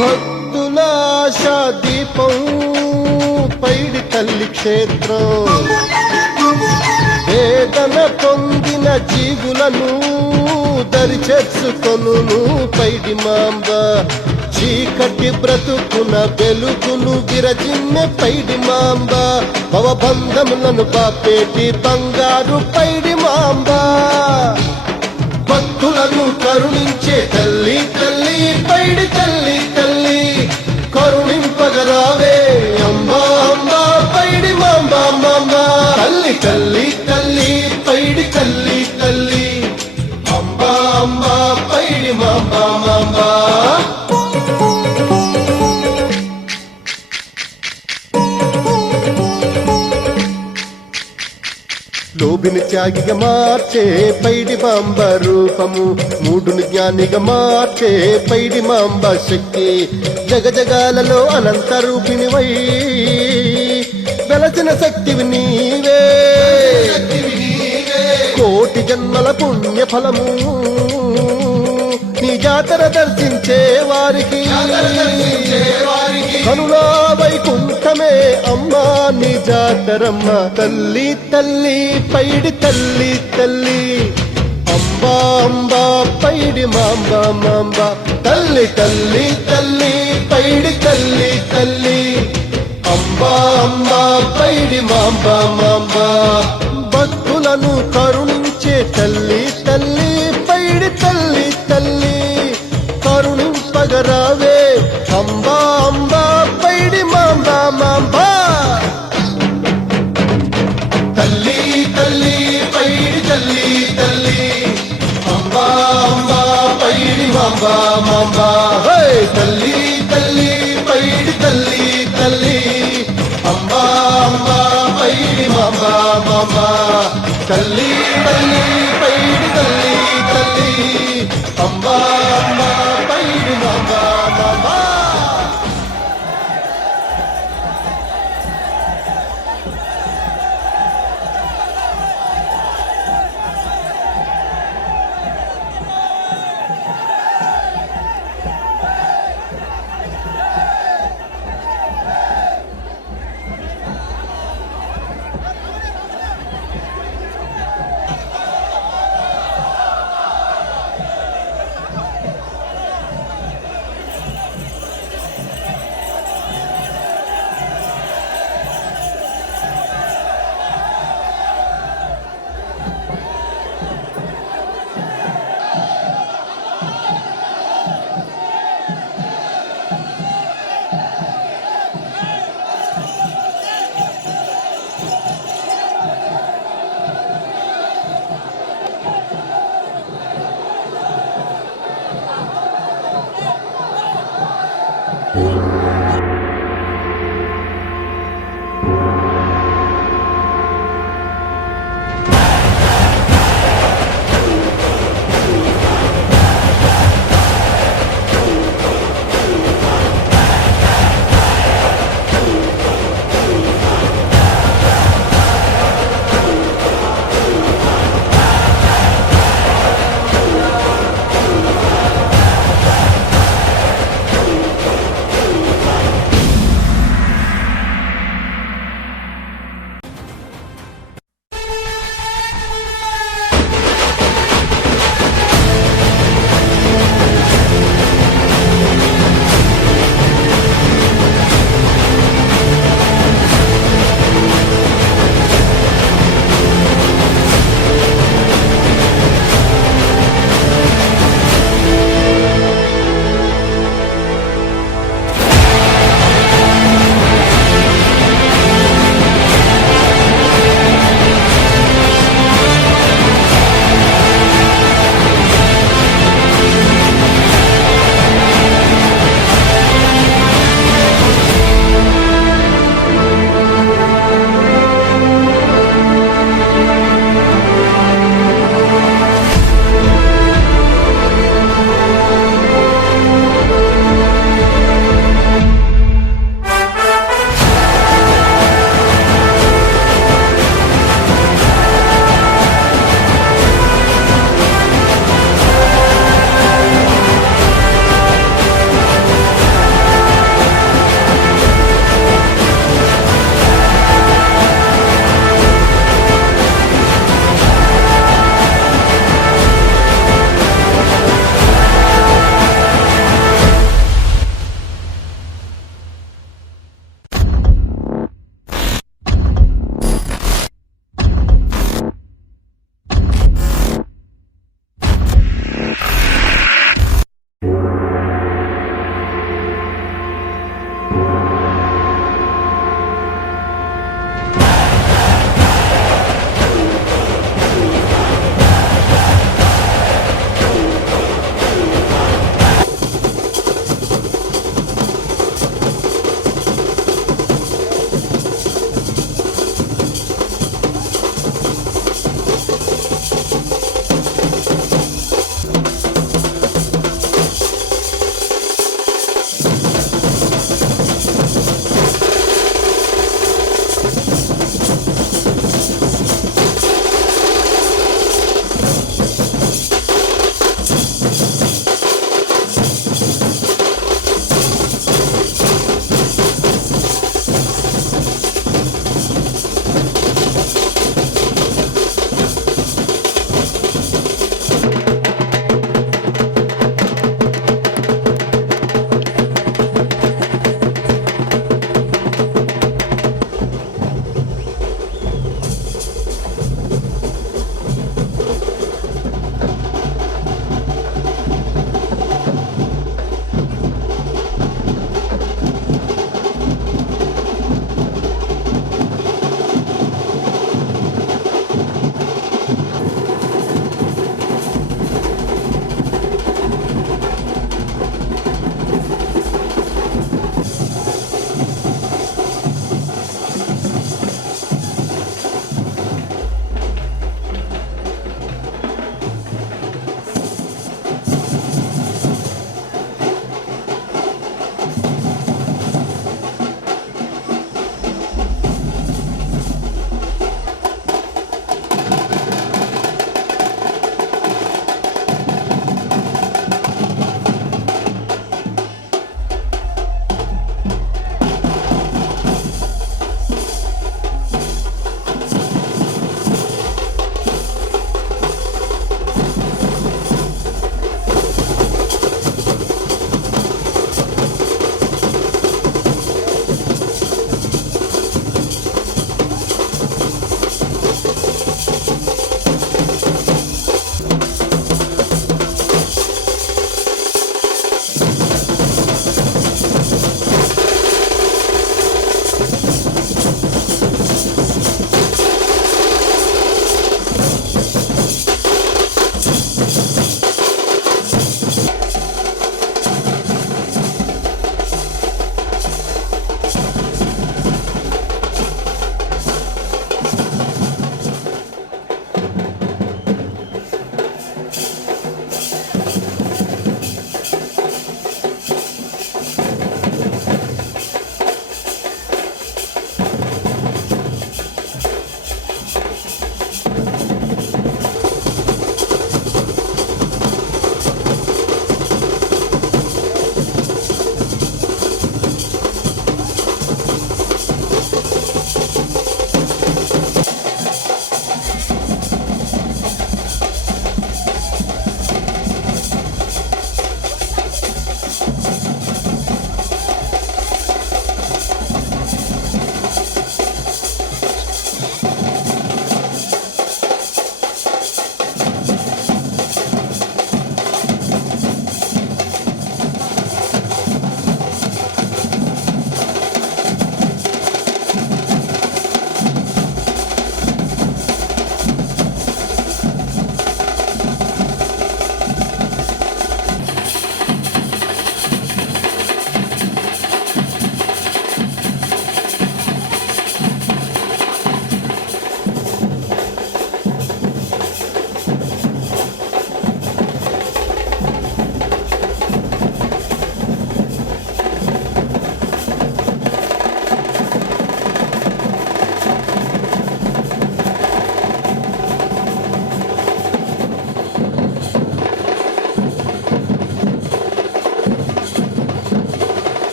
భక్తుల ఆశా దీపం పైడి తల్లి క్షేత్రం. వేదన పొందిన జీవులను దరి చేర్చుకొను పైడి మాంబ. చీకటి బ్రతుకున వెలుగును విరజిమ్మె పైడి మాంబ. భవబంధములను బాపేటి బంగారు పైడి మాంబ. భక్తులను కరుణించే తల్లి తల్లి, పైడి తల్లి తల్లి, కరుణింపగరావే అంబా అంబా పైడి మాంబా మాంబా. తల్లి తల్లి తల్లి, పైడి తల్లి తల్లి, అంబా అంబా పైడి మాంబా మాంబా. లోభిని త్యాగిగా మార్చే పైడి మాంబ రూపము, మూడుని జ్ఞానిగా మార్చే పైడి మాంబ శక్తి. జగజగాలలో అనంత రూపిణివై వెలసిన శక్తివి నీవే. కోటి జన్మల పుణ్య ఫలము నీ జాతర దర్శించే వారికి, కనులా వైకుంఠమే అమ్మా నీ జాతరమ్మ. తల్లి తల్లి పైడి తల్లి తల్లి, అంబా అంబా పైడి మాంబా మాంబా. తల్లి తల్లి తల్లి, పైడి తల్లి తల్లి, అంబా అంబా పైడి మాంబా మాంబా. భక్తులను కరుణించే తల్లి తల్లి, పైడి తల్లి తల్లి, కరుణింపగరావే అంబా అంబా పైడి మాంబా మాంబా. తల్లి తల్లి పైడి తల్లి తల్లి, అంబా అంబా పైడి మాంబా మాంబా. తల్లి తల్లి పైడి తల్లి తల్లి, అంబా అంబా పైడి మాంబా మాంబా. తల్లి తల్లి పైడి తల్లి తల్లి, అంబా అంబా పైడి మాంబా మాంబా.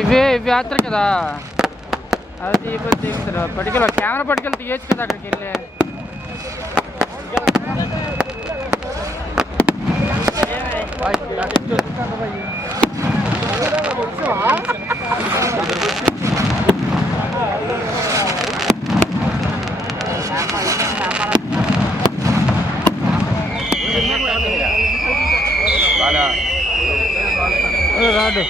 ఇవే వేస్తారు కదా, అది తీయకపోతే పట్టుకెళ్ళి కెమెరా పట్టుకెళ్ళి తీయచ్చు కదా అక్కడికి వెళ్ళి. రాడు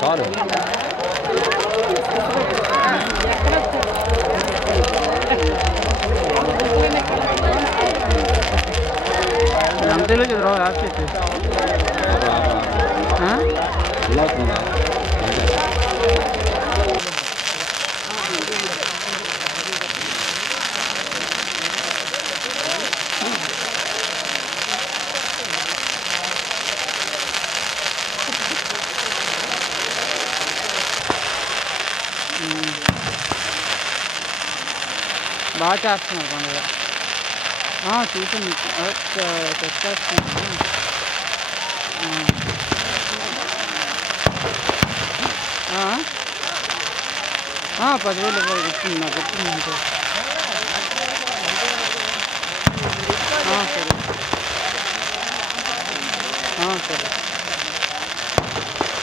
చాలు. అంతేలో చదువు రాసి బాగా చేస్తున్నారు పండుగ. చూసాను తెచ్చేస్తున్నాను. 10,000 ఇవ్వాలి, గుర్తుంది నాకు, గుర్తుంది అంటే. సరే సరే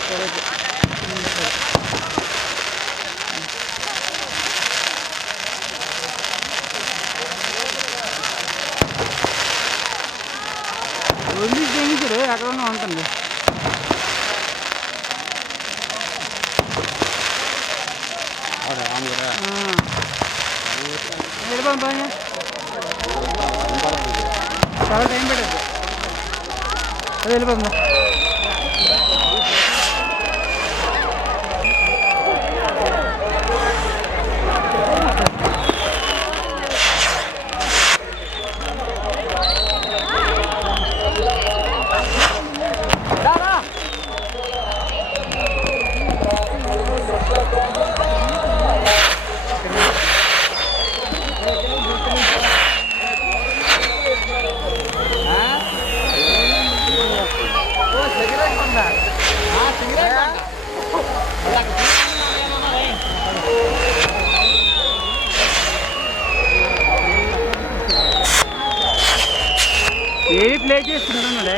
సరే సరే. వదిలి చేయించారు, ఎక్కడ ఉన్నా ఉంటుంది. వెళ్ళిపోండి బాగా, చాలా టైం పెట్టద్దు, అది వెళ్ళిపోందా. ఏది ప్లే చేస్తున్నాడు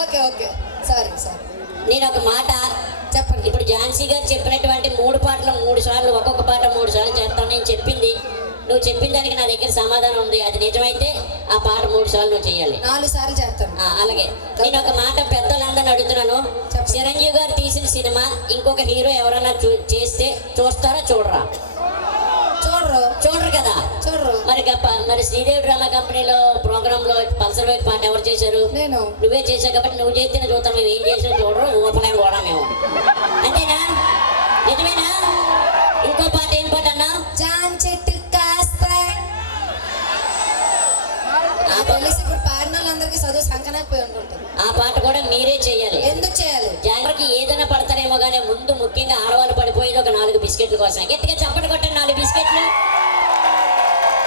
ఓకే ఓకే సారీ సారీ నేను ఒక మాట చెప్పండి. ఇప్పుడు ఝాన్సీ గారు చెప్పినటువంటి 3 పాటలు 3 సార్లు ఒక్కొక్క పాట 3 సార్లు చేస్తాను నేను చెప్పింది. నువ్వు చెప్పిన దానికి నా దగ్గర సమాధానం ఉంది. అది నిజమైతే ఆ పాట 3 సార్లు నువ్వు చెయ్యాలి. 4 సార్లు చేస్తాను. అలాగే నేను ఒక మాట పెద్దలందరిని అడుగుతున్నాను. చిరంజీవి గారు తీసిన సినిమా ఇంకొక హీరో ఎవరైనా చేస్తే చూస్తారా చూడరా? చూడరు కదా. మరి శ్రీదేవి డ్రామా కంపెనీలో ప్రోగ్రామ్ లో పల్సర్ వైపు పాట ఎవరు చేశారు? నువ్వే చేశావు కాబట్టి నువ్వు చేస్తే చూస్తాం. మేము ఏం చేసావు చూడరు, ఊపలేం కూడా మేము. అంతేనా? నిజమేనా? ఇంకో పాట ఏం పాట అన్నా? జాన్ చెట్టు కాస్త ఇప్పుడు పాడిన వాళ్ళందరికీ చదువు సంకనాకపోయి ఉంటుంది. ఆ పాట కూడా మీరే చేయాలి. ఎందుకు చేయాలి? జానకి ఏదైనా పడతారేమో కానీ ముందు ముఖ్యంగా ఆడవాళ్ళు పడిపోయేది ఒక 4 బిస్కెట్ల కోసం. గట్టిగా చప్పటి కొట్టండి 4 బిస్కెట్లు.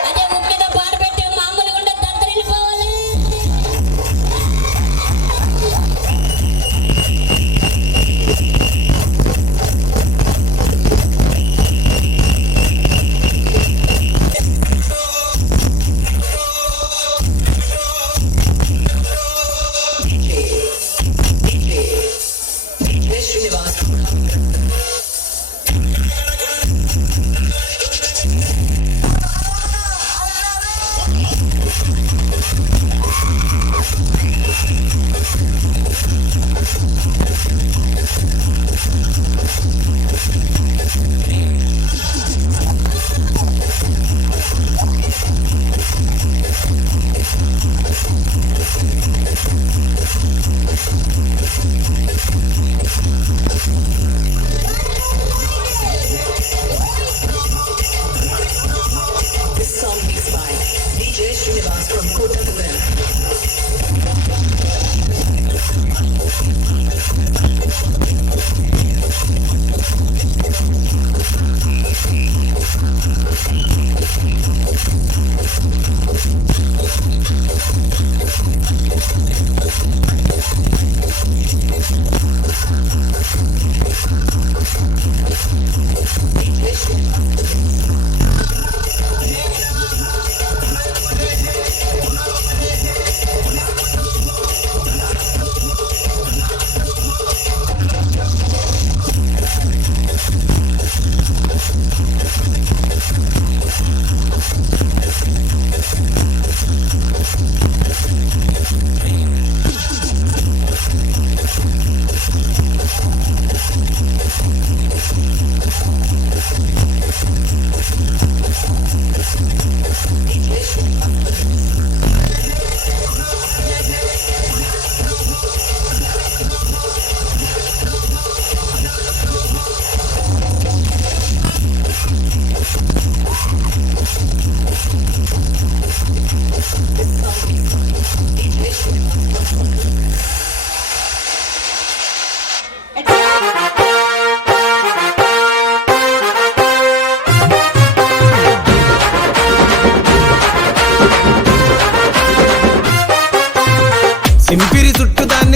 అదే ముఖ్యంగా పాట పెట్టే మామూలుగా ఉండదు, తంత్రిపోవాలి.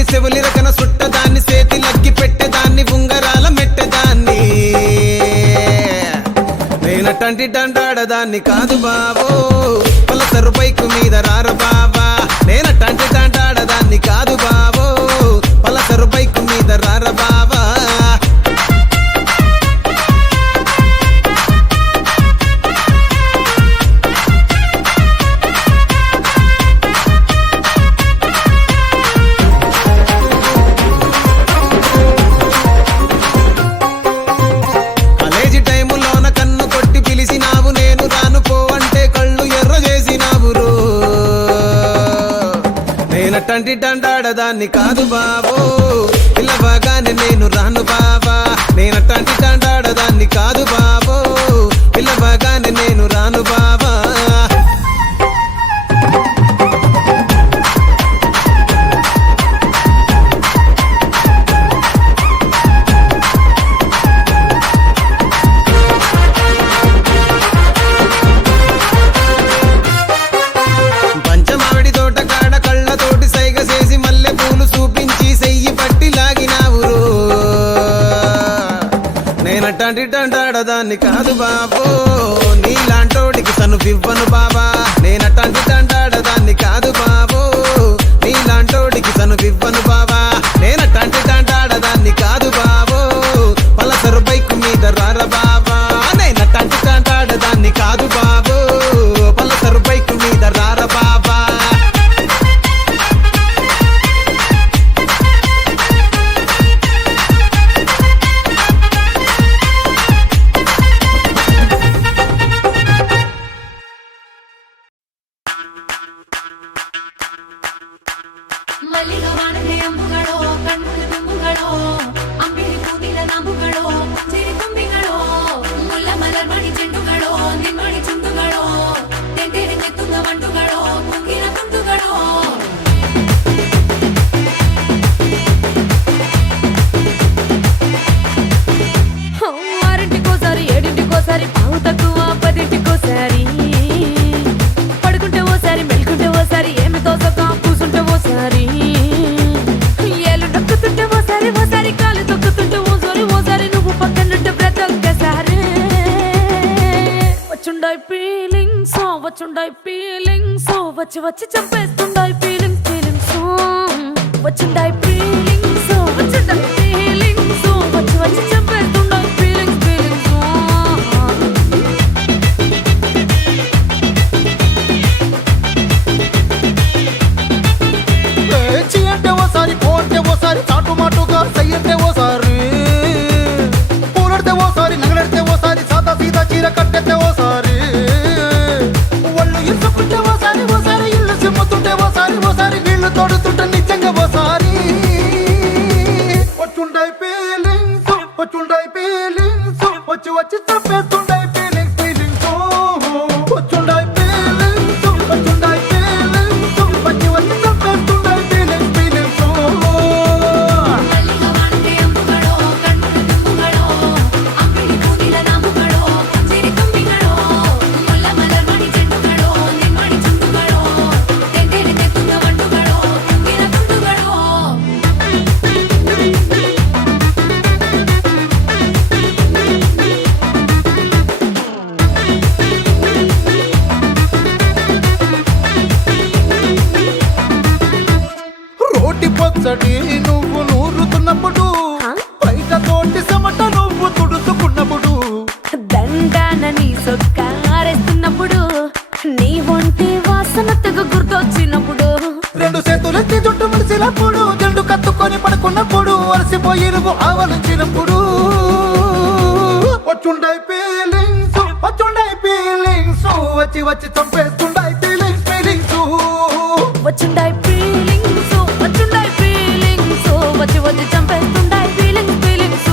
చెవులి రకన సుట్టదాన్ని సేతి లగ్గి పెట్టేదాన్ని ఉంగరాల మెట్టేదాన్ని నేనటంటి దండాడదాన్ని కాదు బావో పలసరు బైకు మీద రార బావా నేనటంటి దండాడదాన్ని కాదు బావో పలసరు బైకు మీద రార బావా నేనటంటి దండాడదాన్ని కాదు బావో పిల్లవగానే నేను రాను బావా నేనటంటి దండాడదాన్ని కాదు బావో పిల్లవగానే నేను రాను బావా నేనటంటి దండాడదాన్ని కాదు బాబో నీలాంటోడికి తను ఇవ్వను బాబా నేనటంటి దండాడదాన్ని కాదు బాబో నీలాంటోడికి తను ఇవ్వను బాబా నేనటంటి దండాడదాన్ని కాదు బాబో పలసరు బైకు మీద రార బాబా నేనటంటి దండాడదాన్ని కాదు బాబో పలసరు బైకు మీద రార బాబా ಮಲ್ಲಿಗೆ ವಾಣದೆ ಅಂಬುಗಳೋ ಕಣ್ಮುಲ ತುಂಬುಗಳೋ ಅಂಬಿರಿ ಕೂದಿಲ ನಂಬುಗಳೋ ಸಿರಿ ತುಂಬಿಗಳೋ ಮುಲ್ಲ ಮಲರ್ಮಣಿ ಚೆಂಡುಗಳೋ ನಿಮ್ಮಣಿ ಚುಂಡುಗಳೋ ತೆಂಟೆರೆ ನೆತ್ತುಂಗ ಮಂಡುಗಳೋ ಮುಂಗಿನ ತುಂಡುಗಳೋ ఆరింటికోసారి ఏడింటికోసారి పావు తక్కువ పదింటికోసారి పడుకుంటే ఓసారి మెలుకుంటే ఓసారి ఏమి తోసక కూసుంటే ఓసారి ఏళ్ళు నొక్కుతుంటే ఓసారి ఓసారి కాలు తొక్కుతుంటే ఓసారి ఓసారి నువ్వు పక్కనుంటే ప్రతి ఒక్కసారి వచ్చుండాయి ఫీలింగ్స్ వచ్చి వచ్చి చంపేస్తుండాయి ఫీలింగ్స్ వచ్చుండాయి ఫీలింగ్స్ వచ్చుండాయి ఫీలింగ్స్ వచ్చి వచ్చి చంపేస్తుండాయి ఫీలింగ్స్ చీ అంటే ఓసారి పో అంటే ఓసారి చాటు మాటుగా సై అంటే ఓసారి పూలడితే ఓసారి నగలడితే ఓసారి సాదా సీదా చీర కట్టెత్తే ఓసారి ఒళ్ళు ఇసుకుంటే ఓసారి ఓసారి ఇల్లు సిమ్ముతుంటే ఓసారి ఓసారి నీళ్లు తోడుతుంటే నిజంగా ఓసారి వచ్చుండాయి ఫీలింగ్స్ వచ్చి వచ్చి చంపేస్తుండాయి ఫీలింగ్స్ వచ్చుండాయి ఫీలింగ్స్ వచ్చి వచ్చి చంపేస్తుండాయి ఫీలింగ్స్ మల్లిగా వాణదే అంబుಗಳೋ కಣ್ముల ತುಂಬುಗಳೋ అంబిరి కూదిల ನಂಬುಗಳೋ ಸಿರಿ ತುಂಬಿಗಳೋ ಮುಲ್ಲ ಮಲರ್ಮಣಿ ಚೆಂಡುಗಳೋ ನಿಮ್ಮಣಿ ಚುಂಡುಗಳೋ ತೆಂಟೆರೆ ನೆತ್ತುಂಗ ಮಂಡುಗಳೋ ಮುಂಗಿನ ತುಂಡುಗಳೋ రోటి పచ్చడి నువ్వు నూరుతున్నప్పుడు బయట తోటి సమట నువ్వు తుడుచుకున్నప్పుడు దండాన నీ సొక్కారేస్తున్నప్పుడు నీ ఒంటి వాసన తెగ గుర్తొచ్చినప్పుడు రెండు చేతులెత్తి జుట్టు ముడిసినప్పుడు జండు కత్తుకొని పడుకున్నప్పుడు అలసిపోయి నువ్వు ఆవలించినప్పుడు వచ్చుండాయి ఫీలింగ్స్ వచ్చి వచ్చి చంపేస్తుండాయి ఫీలింగ్స్ వచ్చుండాయి ఫీలింగ్స్ వచ్చి వచ్చి చంపేస్తుండాయి ఫీలింగ్స్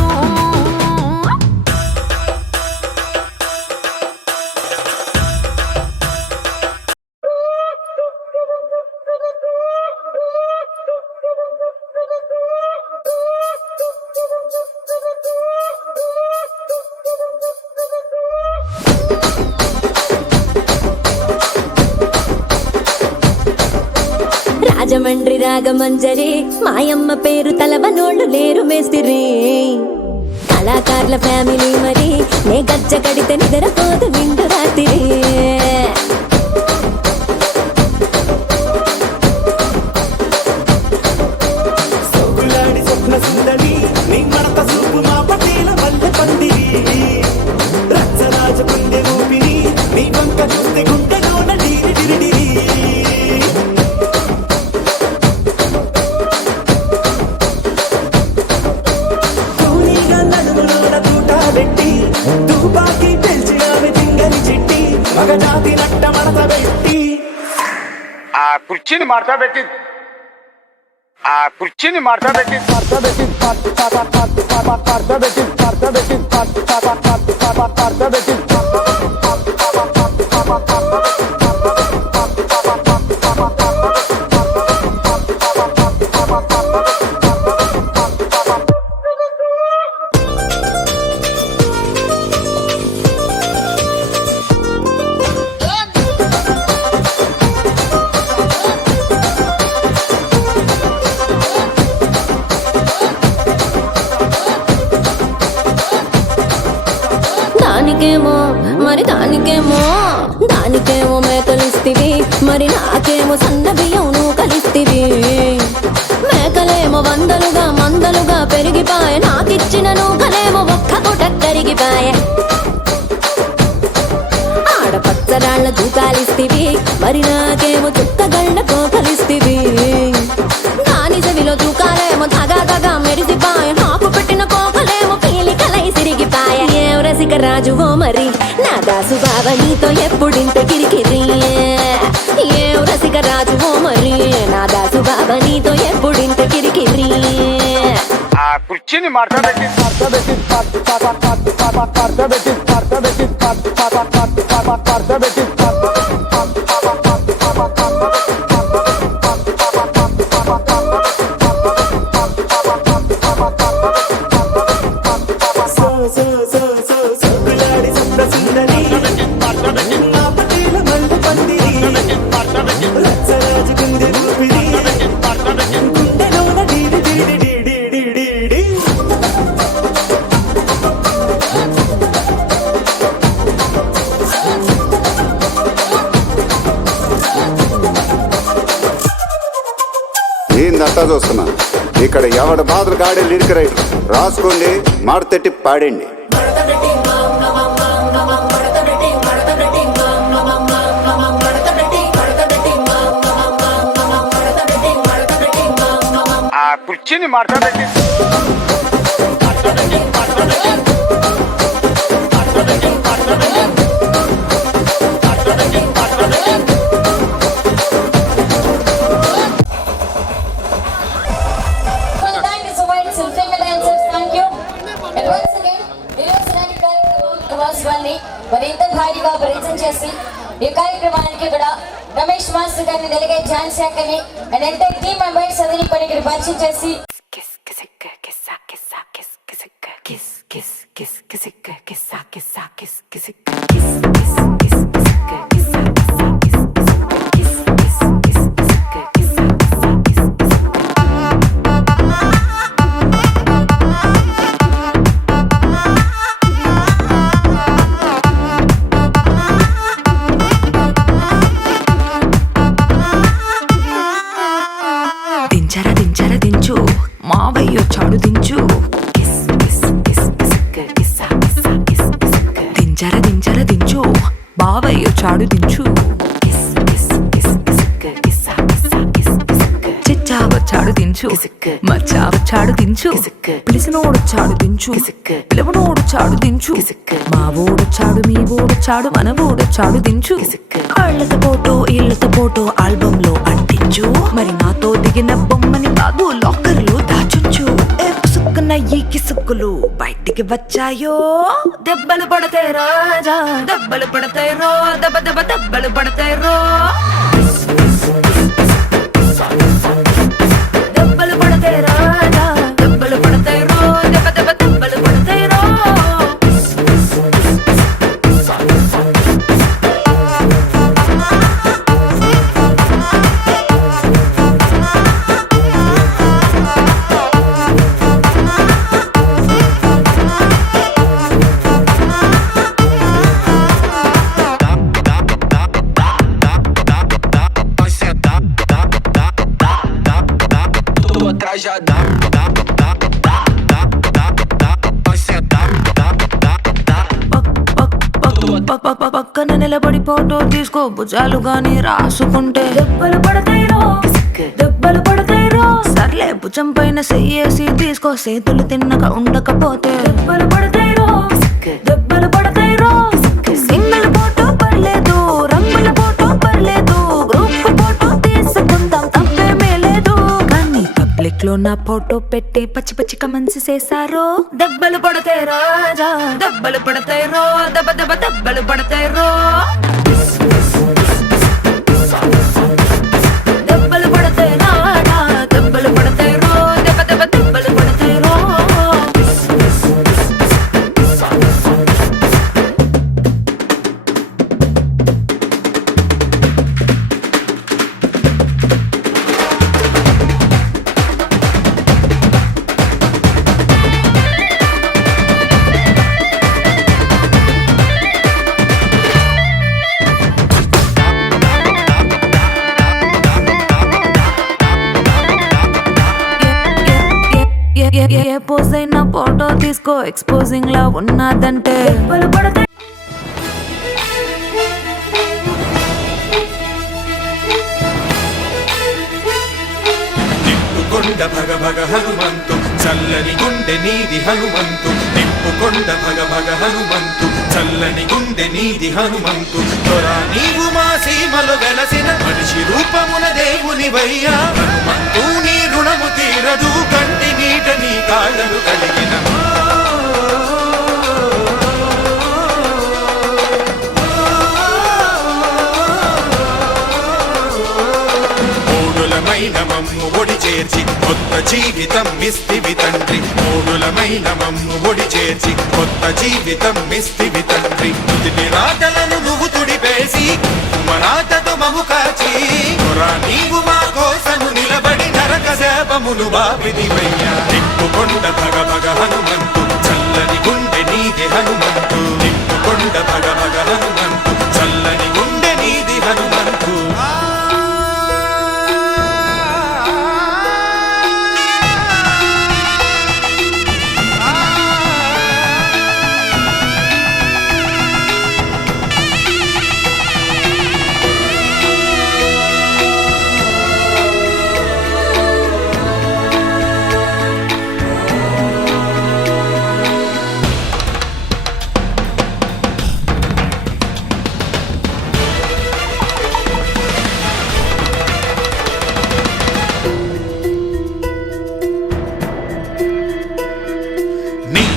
రాజమండ్రి రాగమంజరి మాయమ్మ పేరు తలవనోళ్ళు లేరు మేస్తిరి కళాకారుల ఫ్యామిలీ మరి నే గజ్జ కడితే నిద్రపోదు నిండు రాత్రి సోగులాడి స్వప్న సుందరి నీ మడత సూపు మా పటేల మల్లె పందిరి రచ్చరాజ పుండె ఊపిరి నీ వంక చూస్తే గుండెలోన డీరి డిరిడిరి కూలీగా నడుములోన తూట పెట్టి తుపాకి పెంచి ఆమె తింగని చిట్టి మగజాతి నట్ట మడత పెట్టి ఆ కుర్చీని మార్తా పెట్టి దానికేమో మేకలిస్తివి మరి నాకేమో సన్న బియ్యం నువ్వు కలిస్తివి మేకలేమో మందలుగా పెరిగిపాయ నాకిచ్చిన నూకలేమో ఒక్క పూట కరిగిపాయ ఆడపచ్చరాళ్ళ దూకాలిస్తివి మరి నాకేమో చుక్కగళ్ళ కోకలిస్తివి దాని చెవిలో దూకాలేమో దగా మెరిసిపాయ నాకు పెట్టిన కోకలేమో పీలికలై సిరిగిపాయ ఏం రసిక రాజువో మరి నా దాసు బావ నీతో ఎప్పుడింత కిరికిరి ఏం రసిక రాజువో మరి నా దాసు బావ నీతో ఎప్పుడింత కిరికిరి ఆ కుర్చీని మార్తా పెట్టి సోగులాడి స్వప్న సుందరి మా పటేల మల్లె పందిరి రచ్చరాజ గుండె ఊపిరి గుండెలోన డీడి డీడి డీడి డీడి డీ ఏందంతా చూస్తున్నా ఇక్కడ ఎవడి బాధలు గాడే లిరిక్ రైటర్ రాసుకోండి మాడతెట్టి పాడండి ఆ కుర్చీని మార్తా పెట్టి Thank you so much, Silvia dancers. Thank you. And once again, నిరోధనానికి కార్యక్రమాన్ని మరింత భారీగా ప్రయత్నం చేసి ఈ కార్యక్రమానికి కూడా రమేష్ మాస్టర్ గారిని డెలిగేట్ ఝాన్సీ అక్కని అండ్ ఎంటైర్ టీమ్ మెంబర్స్ అందరినీ కూడా ఇక్కడ పరిచయం చేసి దించు మావయ్య చాడు దించు దించర దించు బావయ్య చాడు దించు చిచ్చావ చాడు దించు మచ్చావ చాడు దించు పిలిసినోడు చాడు దించు పిలవనోడు చాడు దించు మా ఓడు చాడు మీ ఓడు చాడు మన ఓడు చాడు దించు ఇళ్ళతో ఫోటో ఆల్బమ్ లో అంటించు మరి నాతో దిగిన బొమ్మని కాదు లాకర్ లో దాచుంచు పుసుక్కున్న ఈ కిసుక్కులు బయటికి వచ్చాయో దెబ్బలు పడతాయి రాజా దెబ్బలు పడతాయి రో దెబ్బలు పడతాయి రో దెబ్బలు పడతాయి రాజా దెబ్బలు పడతాయి రో దెబ్బలు పడతాయి రో já dá. పక్కన నిలబడి ఫోటో తీసుకో భుజాలు గాని రాసుకుంటే దెబ్బలు పడతాయిరో దెబ్బలు పడతాయిరో సర్లే భుజం పైన చెయ్యేసి తీసుకో చేతులు తిన్నగా ఉండకపోతే దెబ్బలు పడతాయిరో దెబ్బలు పడతాయిరో సింగిల్ ఫోటో పర్లేదు రంగుల ఫోటో పర్లేదు గ్రూప్ ఫోటో తీసుకుందాం తప్పేమీ లేదు కానీ పబ్లిక్ లో నా ఫోటో పెట్టి పచ్చి పచ్చి కమెంట్స్ చేశారో దెబ్బలు పడతాయి రాజా దెబ్బలు పడతాయి రో దెబ్బ దెబ్బ దెబ్బలు పడతాయి రో దెబ్బలు పడతాయి రాజా దెబ్బలు పడతాయి రో దెబ్బ దెబ్బ దెబ్బలు పడతాయి రో ఏ పోజ్ అయినా ఫోటో తీసుకో ఎక్స్పోజింగ్ లా ఉన్నదంటే దెబ్బలు పడతాయి నిప్పుకొండ భగ భగ హనుమంతు చల్లని గుండె నీది హనుమంతు నిప్పుకొండ భగ భగ హనుమంతు చల్లని గుండె నీది హనుమంతు దొరా నీవు మా సీమలో వెలసిన మనిషి రూపమున దేవుని వయ్యా హనుమంతు నీ రుణము తీరదు కంటి నీట నీ కాళ్ళను కలిగిన మూడులమైన మమ్ము ఒడి చేర్చి కొత్త జీవితం ఇస్తివి తండ్రి మూడులమైన మమ్ము ఒడి చేర్చి కొత్త జీవితం ఇస్తివి తండ్రి నుదిటి రాతలను నువ్వు తుడిపేసి మరాతతో మము కాచి కొరా నీవు మా కోసము నిలబడి నరక శాపమును బాపిదివయ్యా నిప్పుకొండ భగ భగ హనుమంతు చల్లని గుండె నీది హనుమంతు నిప్పుకొండ భగ భగ హనుమంతు చల్లని గుండె నీది హనుమంతు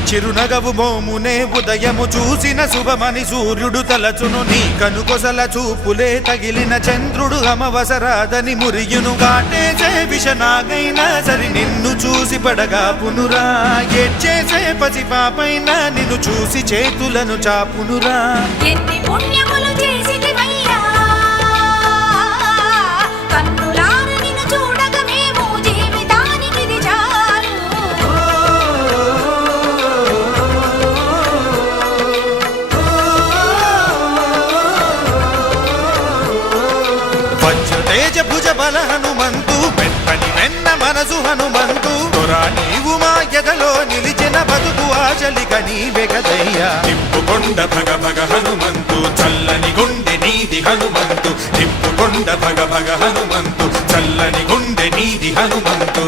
చిరునగవు మోమునే ఉదయము చూసిన శుభమని సూర్యుడు తలచును నీ కనుకొసల చూపులే తగిలిన చంద్రుడు అమవసరాదని మురియును కాటేసే విషనాగైనా సరి నిన్ను చూసి పడగా పునురా ఎచ్చేసే పసిపాపైనా నిన్ను చూసి చేతులను చాపునురా ఎన్ని పుణ్యములు చేసితివయ్యా కన్నులార నిన్ను చూడగా మేము జీవితానికి ఇది చాలు వజ్రతేజ భుజ బల హనుమంతు మెత్తని వెన్న మనసు హనుమంతు తొరా నీవు మా ఎదలో నిలిచిన బతుకు ఆచలిక నీవే గదయ్యా నిప్పుకొండ భగ భగ హనుమంతు చల్లని గుండె నీది హనుమంతు నిప్పుకొండ భగ భగ హనుమంతు చల్లని గుండె నీది హనుమంతు